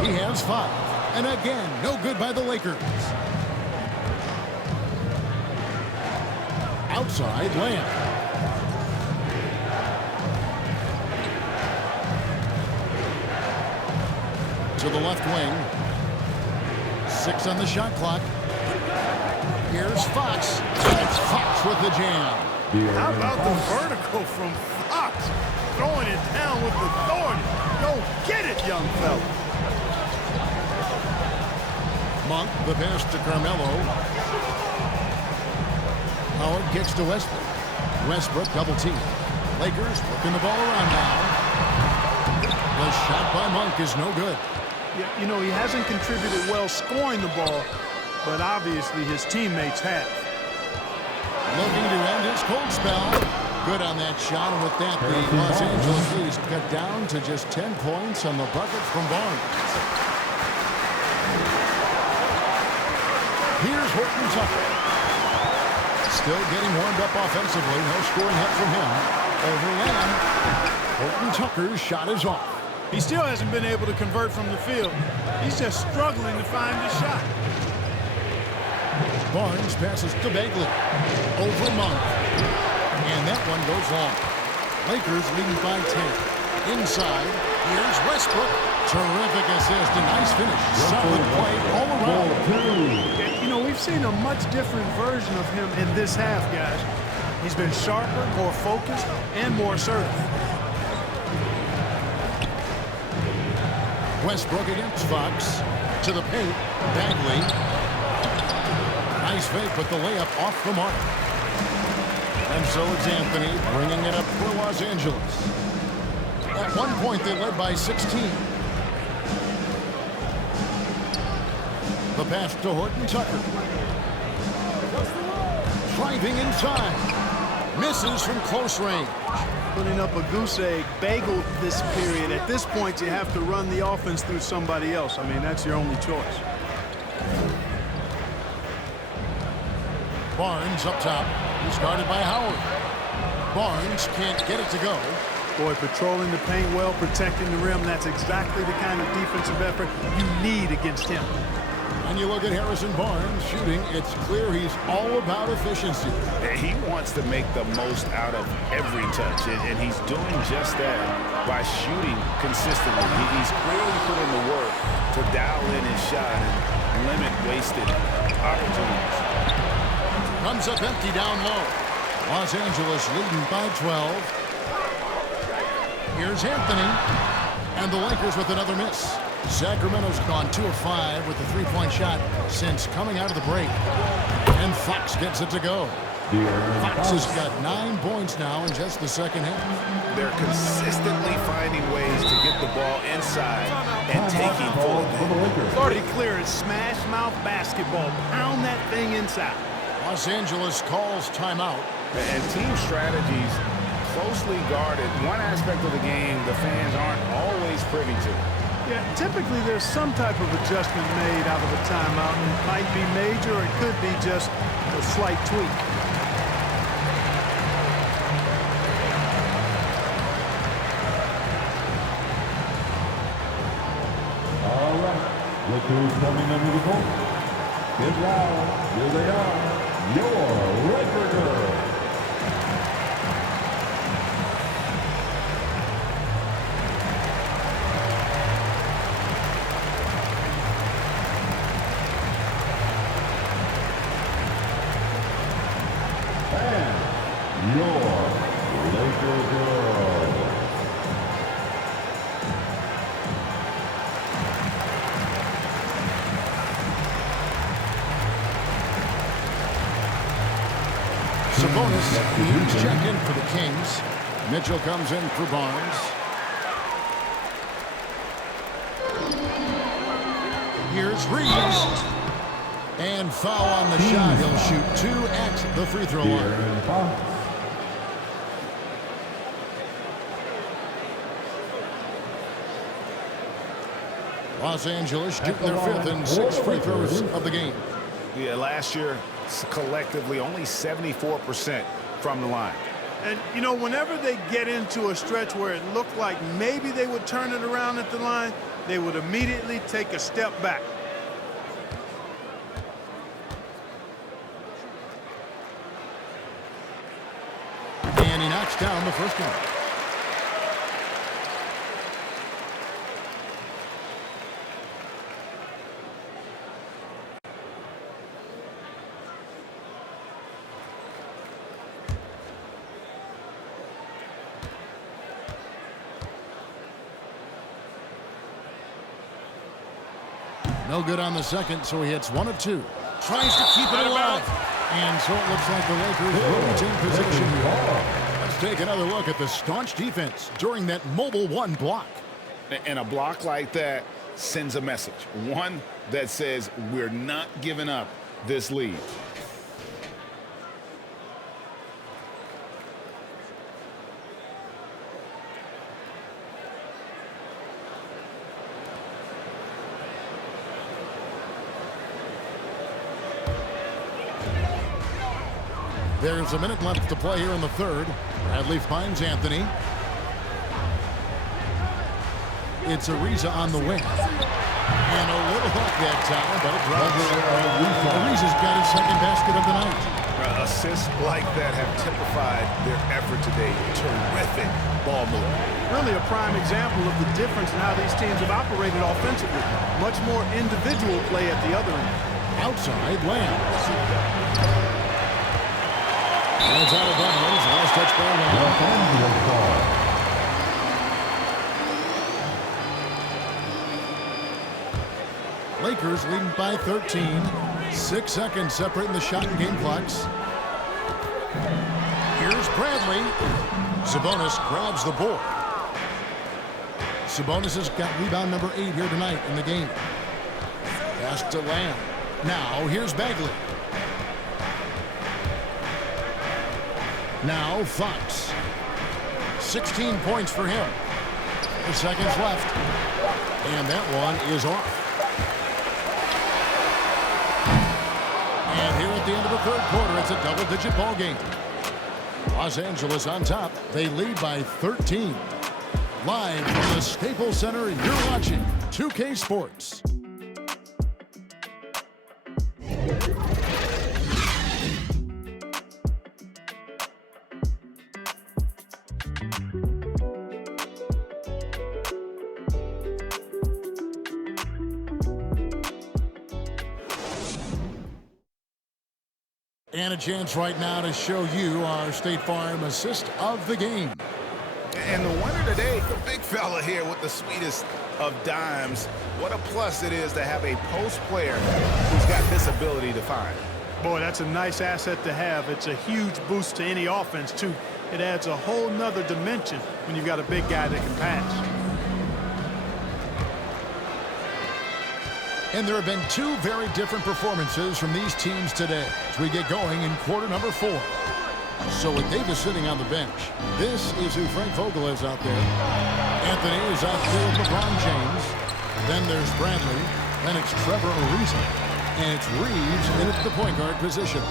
He has 5. And again, no good by the Lakers. Outside Lamb. To the left wing. 6 on the shot clock. Here's Fox. It's Fox with the jam. How about the vertical from Fox? Throwing it down with authority. Go get it, young fella. Monk, the pass to Carmelo. Howard kicks to Westbrook. Westbrook double team. Lakers working the ball around now. The shot by Monk is no good. Yeah, you know, he hasn't contributed well scoring the ball, but obviously his teammates have. Looking to end his cold spell. Good on that shot, and with that, the Los Angeles Leafs cut down to just 10 points on the bucket from Barnes. Here's Horton Tucker. Still getting warmed up offensively. No scoring help from him. Over Lamb. Horton Tucker's shot is off. He still hasn't been able to convert from the field. He's just struggling to find his shot. Barnes passes to Bagley. Over Monk. And that one goes long. Lakers leading by 10. Inside, here's Westbrook. Terrific assist, a nice finish. Solid play all around. You know, we've seen a much different version of him in this half, guys. He's been sharper, more focused, and more assertive. Westbrook against Fox. To the paint, Bagley. Nice fake, but the layup off the mark. And so it's Anthony bringing it up for Los Angeles. At one point, they led by 16. The pass to Horton Tucker. Driving in time. Misses from close range. Putting up a goose egg, bageled this period. At this point, you have to run the offense through somebody else. I mean, that's your only choice. Barnes up top. He's guarded by Howard. Barnes can't get it to go. Boy, patrolling the paint well, protecting the rim. That's exactly the kind of defensive effort you need against him. And you look at Harrison Barnes shooting, it's clear he's all about efficiency. He wants to make the most out of every touch, and he's doing just that by shooting consistently. He's clearly put in the work to dial in his shot and limit wasted opportunities. Comes up empty down low. Los Angeles leading by 12. Here's Anthony. And the Lakers with another miss. Sacramento's gone 2 of 5 with the three-point shot since coming out of the break. And Fox gets it to go. Fox has got 9 points now in just the second half. They're consistently finding ways to get the ball inside and taking full advantage. Pretty clear. It's smash mouth basketball. Pound that thing inside. Los Angeles calls timeout. And team strategies closely guarded. One aspect of the game the fans aren't always privy to. Yeah, typically there's some type of adjustment made out of a timeout. It might be major, or it could be just a slight tweak. All right. Look who's coming under the ball. Get loud. Here they are. Your Laker girls. Sabonis, he's checked in for the Kings. Mitchell comes in for Barnes. Here's Reeves. And foul on the shot. He'll shoot 2 at the free throw line. Los Angeles shoot their 5th and 6th free throws of the game. Yeah, last year, collectively, only 74% from the line. And, you know, whenever they get into a stretch where it looked like maybe they would turn it around at the line, they would immediately take a step back. And he knocks down the first one. No good on the second, so he hits 1 of 2. Tries to keep it alive. And so it looks like the Lakers will retain position. Let's take another look at the staunch defense during that mobile 1 block. And a block like that sends a message. One that says we're not giving up this lead. There's a minute left to play here in the third. Bradley finds Anthony. It's Ariza on the wing. And a little hook that time, but it drops. Ariza's got his second basket of the night. Assists like that have typified their effort today. Terrific ball movement. Really a prime example of the difference in how these teams have operated offensively. Much more individual play at the other end. Outside Lamb. It's out of bounds. Last touch by Lamb. Lakers leading by 13. 6 seconds separating the shot and game clocks. Here's Bradley. Sabonis grabs the board. Sabonis has got rebound number 8 here tonight in the game. Pass to Lamb. Now here's Bagley. Now Fox. 16 points for him. 4 seconds left. And that one is off. And here are at the end of the third quarter. It's a double-digit ball game. Los Angeles on top. They lead by 13. Live from the Staples Center, you're watching 2K Sports. And a chance right now to show you our State Farm assist of the game. And the winner today, the big fella here with the sweetest of dimes. What a plus it is to have a post player who's got this ability to find. Boy, that's a nice asset to have. It's a huge boost to any offense, too. It adds a whole nother dimension when you've got a big guy that can pass. And there have been two very different performances from these teams today as we get going in quarter number 4. So with Davis sitting on the bench, this is who Frank Vogel is out there. Anthony is out there with LeBron James. Then there's Bradley. Then it's Trevor Ariza. And it's Reeves in at the point guard position.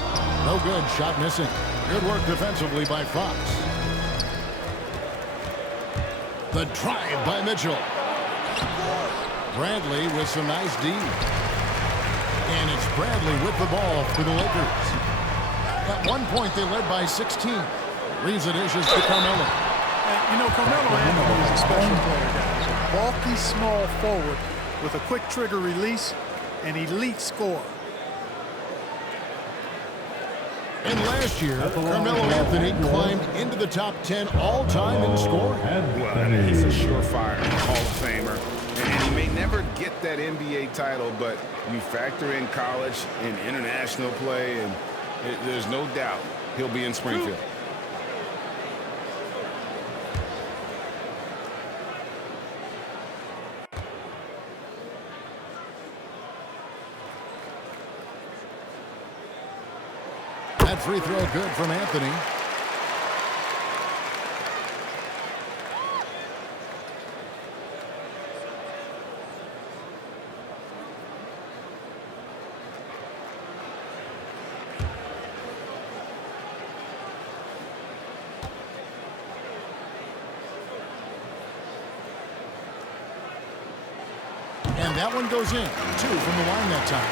No good, shot missing. Good work defensively by Fox. The drive by Mitchell. Bradley with some nice D. And it's Bradley with the ball for the Lakers. At one point, they led by 16. Reeves it dishes to Carmelo. You know, Carmelo Anthony is a special player, guys. A bulky, small forward with a quick trigger release, an elite scorer. And last year, Carmelo Anthony climbed into the top 10 all-time in scoring. Well, I mean, he's a surefire Hall of Famer. And he may never get that NBA title, but you factor in college and international play, and there's no doubt he'll be in Springfield. That free throw good from Anthony. And that one goes in. 2 from the line that time.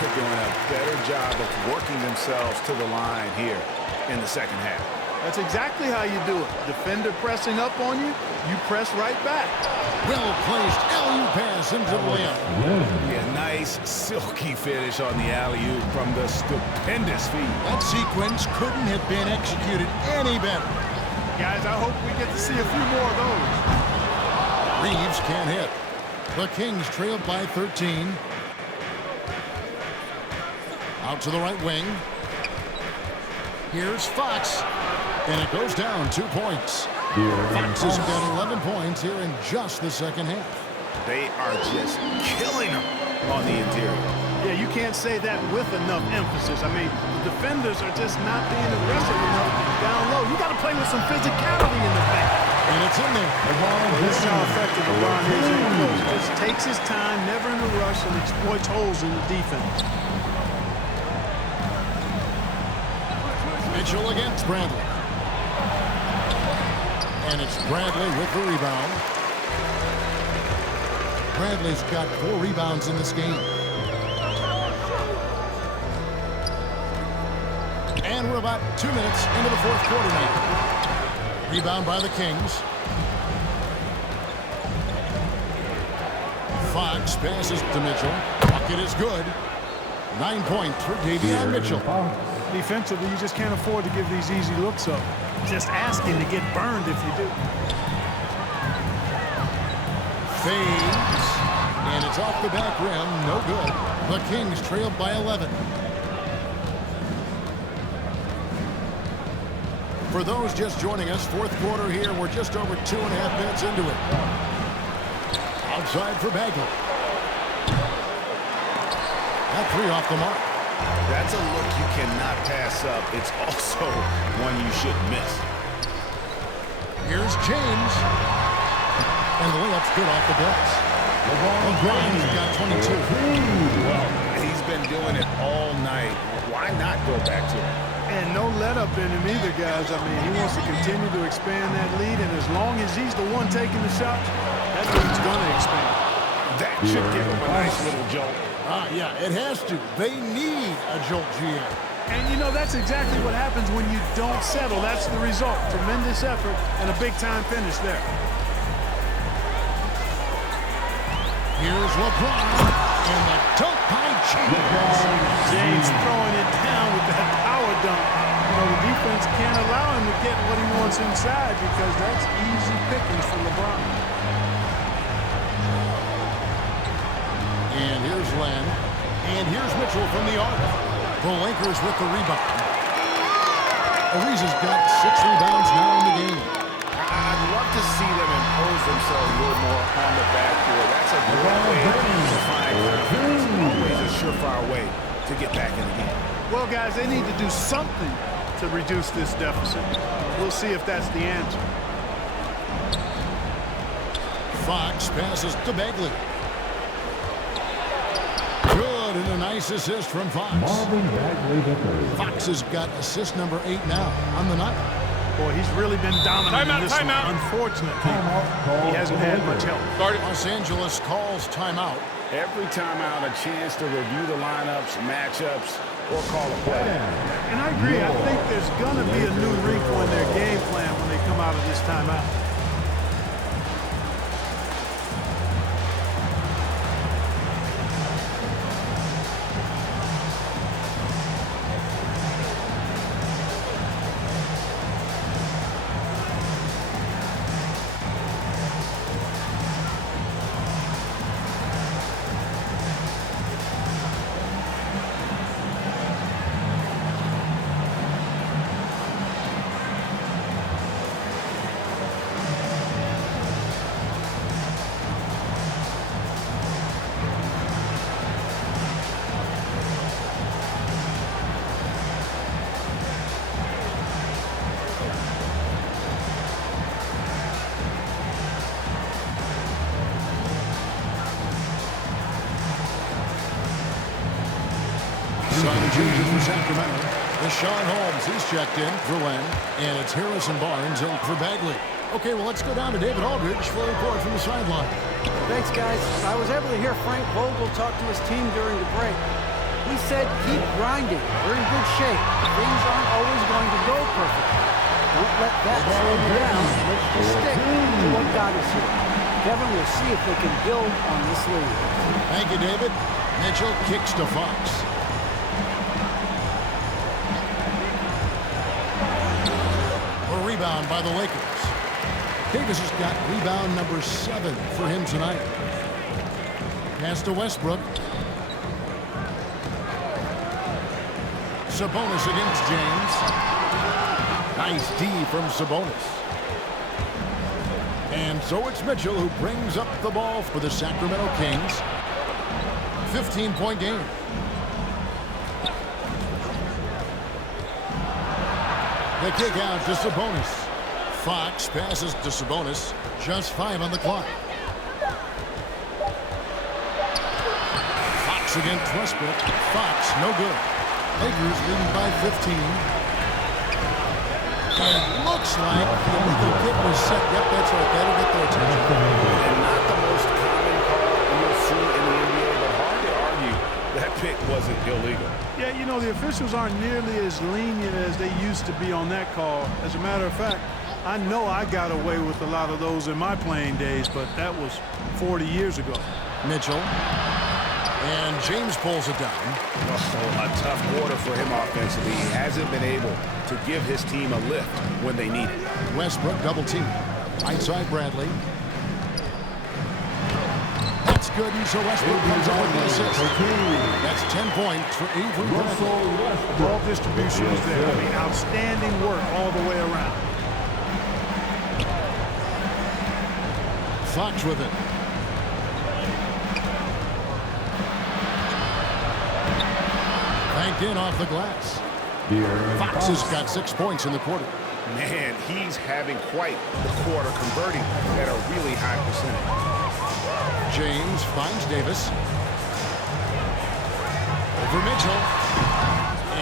They're doing a better job of working themselves to the line here in the second half. That's exactly how you do it. Defender pressing up on you, you press right back. Well-placed alley-oop pass into the layup. Yeah, nice, silky finish on the alley-oop from the stupendous feed. That sequence couldn't have been executed any better. Guys, I hope we get to see a few more of those. Reeves can't hit. The Kings trailed by 13. Out to the right wing. Here's Fox. And it goes down 2 points. Fox has got 11 points here in just the second half. They are just killing them on the interior. Yeah, you can't say that with enough emphasis. I mean, the defenders are just not being aggressive enough down low. You got to play with some physicality in the paint. And it's in there. This is how effective LeBron is. He just takes his time, never in a rush, and exploits holes in the defense. Mitchell against Bradley. And it's Bradley with the rebound. Bradley's got 4 rebounds in this game. And we're about 2 minutes into the fourth quarter now. Rebound by the Kings. Fox passes to Mitchell. Bucket is good. 9 points for Davion Mitchell. Defensively, you just can't afford to give these easy looks up. Just asking to get burned if you do. Fades. And it's off the back rim. No good. The Kings trailed by 11. For those just joining us, fourth quarter here. We're just over 2.5 minutes into it. Outside for Bagley. That 3 off the mark. That's a look you cannot pass up. It's also one you shouldn't miss. Here's James. And the layup's good off the glass. LeBron's got 22. Well, he's been doing it all night. Why not throw back to him. And no let-up in him either, guys. I mean, he wants to continue to expand that lead, and as long as he's the one taking the shot, that lead's going to expand. That should give him a nice little jolt. Yeah, it has to. They need a jolt, GM. And, you know, that's exactly what happens when you don't settle. That's the result. Tremendous effort and a big-time finish there. Here's LeBron in the dunk by James. James throwing it down with that power dunk. You know, the defense can't allow him to get what he wants inside because that's easy pickings for LeBron. And here's Len. And here's Mitchell from the arc. The Lakers with the rebound. Ariza's got 6 rebounds now in the game. I'd love to see them impose themselves a little more on the backboard. That's a great way to find confidence. Always a surefire way to get back in the game. Well, guys, they need to do something to reduce this deficit. We'll see if that's the answer. Fox passes to Bagley. Good, and a nice assist from Fox. Fox has got assist number 8 now on the night. Boy, he's really been dominant in this one. Unfortunately, he hasn't had much help. Los Angeles calls timeout. Every timeout, a chance to review the lineups, matchups, or call a play. And I agree. I think there's going to be a new wrinkle in their game plan when they come out of this timeout. Junior for Sacramento. Sean Holmes, he's checked in for Len. And it's Harrison Barnes in for Bagley. Okay, well, let's go down to David Aldridge for a report from the sideline. Thanks, guys. I was able to hear Frank Vogel talk to his team during the break. He said, keep grinding. We're in good shape. Things aren't always going to go perfectly. Don't let that slow you down. Let's just stick to what got us here. Kevin, we'll see if they can build on this lead. Thank you, David. Mitchell kicks to Fox. Rebound by the Lakers. Davis has got rebound number 7 for him tonight. Pass to Westbrook. Sabonis against James. Nice D from Sabonis. And so it's Mitchell who brings up the ball for the Sacramento Kings. 15-point game. The kick out to Sabonis. Fox passes to Sabonis. Just 5 on the clock. Fox against Westbrook. Fox, no good. Lakers leading by 15. And looks like the illegal kick was set. Yep, that's right. That'll get their attention. And not the most common call you'll see in the NBA, but hard to argue that pick wasn't illegal. Yeah, you know, the officials aren't nearly as lenient as they used to be on that call. As a matter of fact, I know I got away with a lot of those in my playing days, but that was 40 years ago. Mitchell. And James pulls it down. Oh, a tough quarter for him offensively. He hasn't been able to give his team a lift when they need it. Westbrook double team. Right side Bradley. That's good, and so Westbrook comes up with the assist. That's 10 points for Avery Bradley. Ball distribution is there. I mean, outstanding work all the way around. Fox with it. Banked in off the glass. Fox has got 6 points in the quarter. Man, he's having quite the quarter, converting at a really high percentage. James finds Davis. Over Mitchell.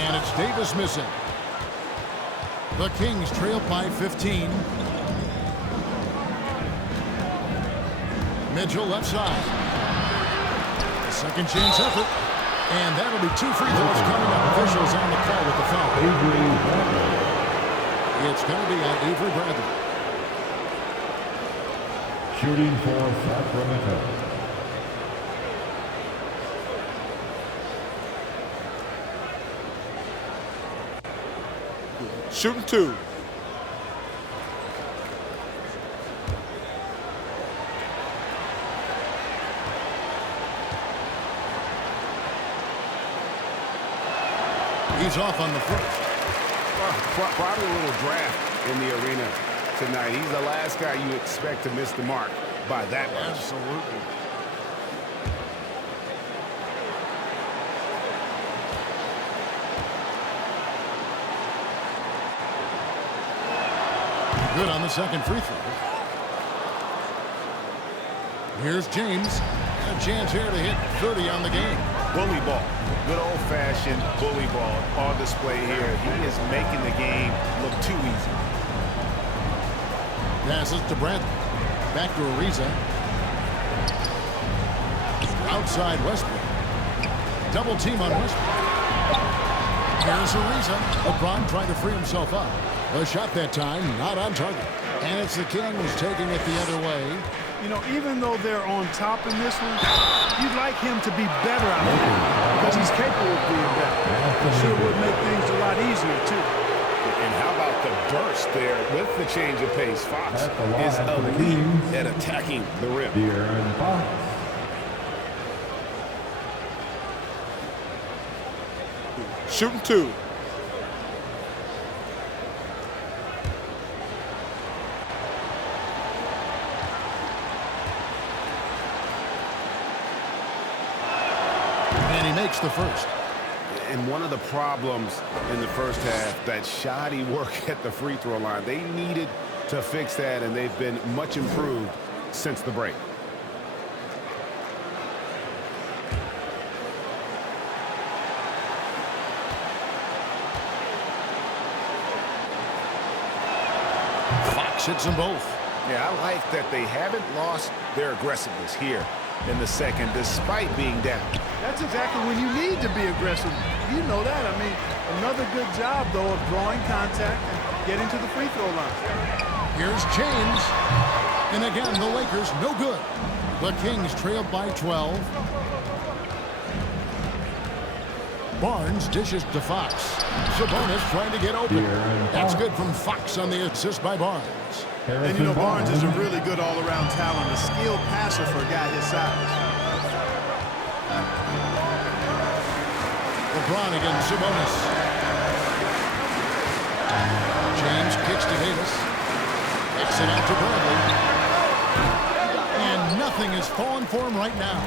And It's Davis missing. The Kings trail by 15. Mitchell left side. Second chance effort. And that'll be 2 free throws coming up. Officials on the call with the foul. It's going to be on Avery Bradley. Shooting for Sacramento. Shooting 2. He's off on the first. Probably a little draft in the arena tonight. He's the last guy you expect to miss the mark by that much. Absolutely. Good on the second free throw. Here's James. A chance here to hit 30 on the game. Bully ball. Good old-fashioned bully ball on display here. He is making the game look too easy. Passes to Bradley. Back to Ariza. Outside Westbrook. Double team on Westbrook. Here's Ariza. LeBron trying to free himself up. A shot that time, not on target. And it's the Kings taking it the other way. You know, even though they're on top in this one, you'd like him to be better out there because he's capable of being better. It sure would make things a lot easier, too. And how about the burst there with the change of pace? Fox is elite at attacking the rim. De'Aaron Fox. Shooting 2. And he makes the first. And one of the problems in the first half, that shoddy work at the free throw line. They needed to fix that, and they've been much improved since the break. Fox hits them both. Yeah, I like that they haven't lost their aggressiveness here in the second, despite being down. That's exactly when you need to be aggressive. You know that. I mean, another good job, though, of drawing contact and getting to the free throw line. Here's James. And again, the Lakers no good. The Kings trail by 12. Barnes dishes to Fox. Sabonis trying to get open. That's good from Fox on the assist by Barnes. And you know, Barnes is a really good all-around talent, a skilled passer for a guy his size. LeBron against Sabonis. James kicks to Davis. Kicks it out to Bradley. And nothing is falling for him right now.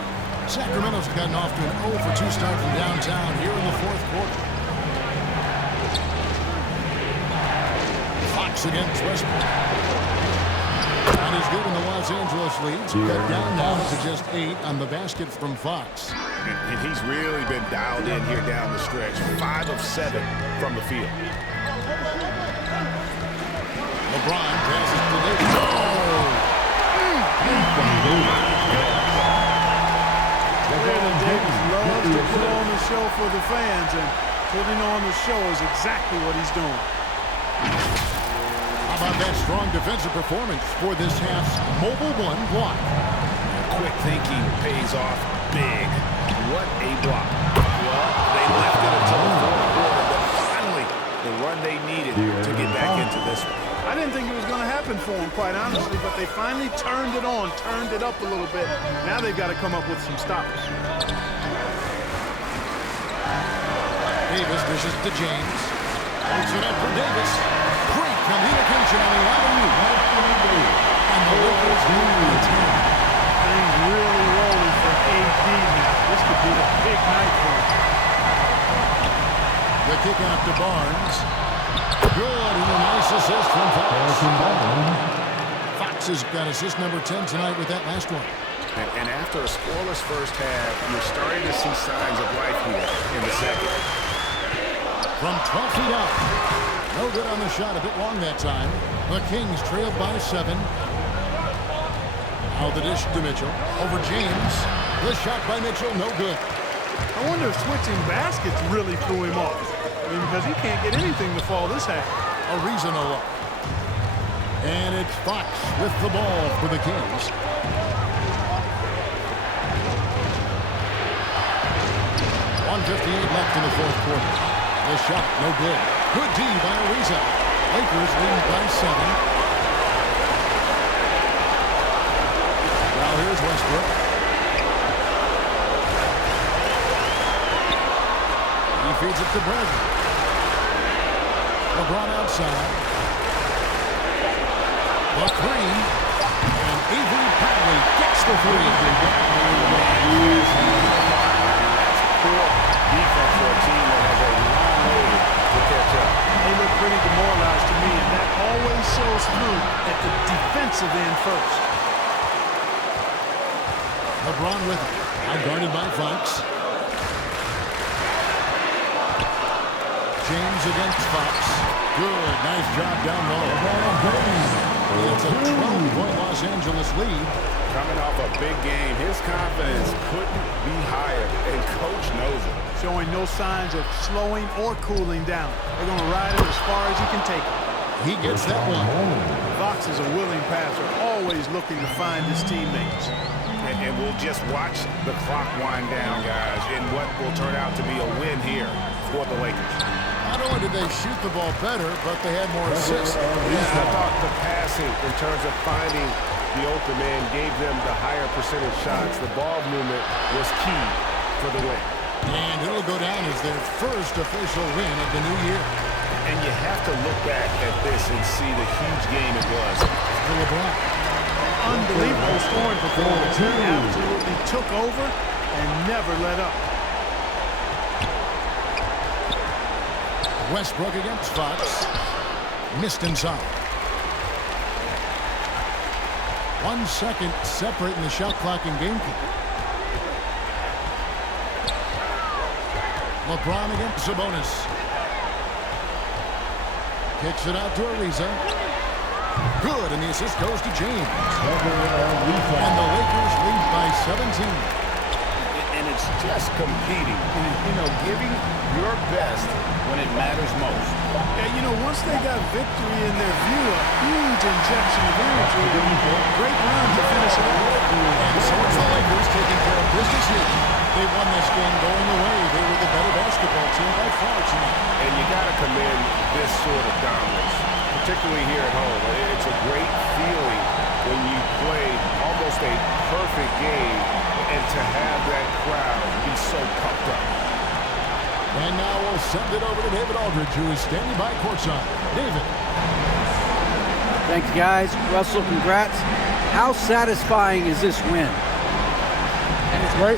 Sacramento's gotten off to an 0-for-2 start from downtown here in the fourth quarter. Fox against Westbrook. Not as good in the Los Angeles leads. Cut down now to just 8 on the basket from Fox. And he's really been dialed in here down the stretch. 5 of 7 from the field. LeBron passes to Davis. Brandon Davis loves to put on the show for the fans, and putting on the show is exactly what he's doing. How about that strong defensive performance for this half's mobile 1 block? Quick thinking pays off big. What a block. Well, they left it until the fourth quarter, but finally the run they needed to get back into this one. I didn't think it was going to happen for them, quite honestly, but they finally turned it on, turned it up a little bit. Now they've got to come up with some stops. Davis dishes to James. Puts it up for Davis. Great communication on the alley-oop. And the Lakers lead the 10. Things really rolling for AD now. This could be a big night for him. The kick out to Barnes. Good, and a nice assist from Fox. Fox has got assist number 10 tonight with that last one. And after a scoreless first half, you're starting to see signs of life here in the second. from 12 feet out. No good on the shot, a bit long that time. The Kings trailed by 7. Now the dish to Mitchell. Over James. The shot by Mitchell, no good. I wonder if switching baskets really threw him off. I mean, because he can't get anything to fall this half. Ariza no look. And it's Fox with the ball for the Kings. .158 left in the fourth quarter. The shot, no good. Good D by Ariza. Lakers lead by 7. Now here's Westbrook. He feeds it to Bradley. LeBron outside. The 3. And Avery Bradley gets the 3. Poor defense for a team that has a long way to catch up. They look pretty demoralized to me, and that always shows through at the defensive end first. LeBron with it. Now guarded by Fox. James against Fox. Good. Nice job down low. It's a 12-point Los Angeles lead. Coming off a big game, his confidence couldn't be higher, and Coach knows it. Showing no signs of slowing or cooling down. They're going to ride it as far as he can take it. He gets that one. Fox is a willing passer, always looking to find his teammates. And we'll just watch the clock wind down, guys, in what will turn out to be a win here for the Lakers. Not only did they shoot the ball better, but they had more assists. Yeah, I thought the passing in terms of finding the open man gave them the higher percentage shots. The ball movement was key for the win. And it'll go down as their first official win of the new year. And you have to look back at this and see the huge game it was for LeBron. Unbelievable scoring performance. He absolutely took over and never let up. Westbrook against Fox. Missed inside. 1 second separating the shot clock and game clock. LeBron against Sabonis. Kicks it out to Ariza. Good, and the assist goes to James. And the Lakers lead by 17. And it's just competing, giving your best when it matters most. Yeah, once they got victory in their view, a huge injection of energy. Great run to finish it off. And so it's the Lakers taking care of business here. They won this game going away. They were the better basketball team by far tonight. And you got to commend this sort of dominance, particularly here at home. It's a great feeling when you play almost a perfect game and to have that crowd be so pumped up. And now we'll send it over to David Aldridge, who is standing by courtside. David. Thanks, guys. Russell, congrats. How satisfying is this win? It's great.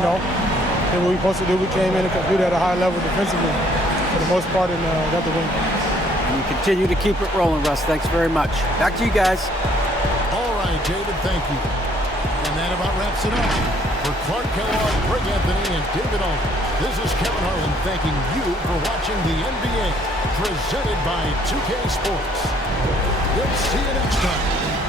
Did what we were supposed to do. We came in and competed at a high level defensively for the most part and got the win. And you continue to keep it rolling, Russ. Thanks very much. Back to you guys. All right, David, thank you. And that about wraps it up. For Clark Kellogg, Greg Anthony, and David Aldridge, this is Kevin Harlan thanking you for watching the NBA presented by 2K Sports. We'll see you next time.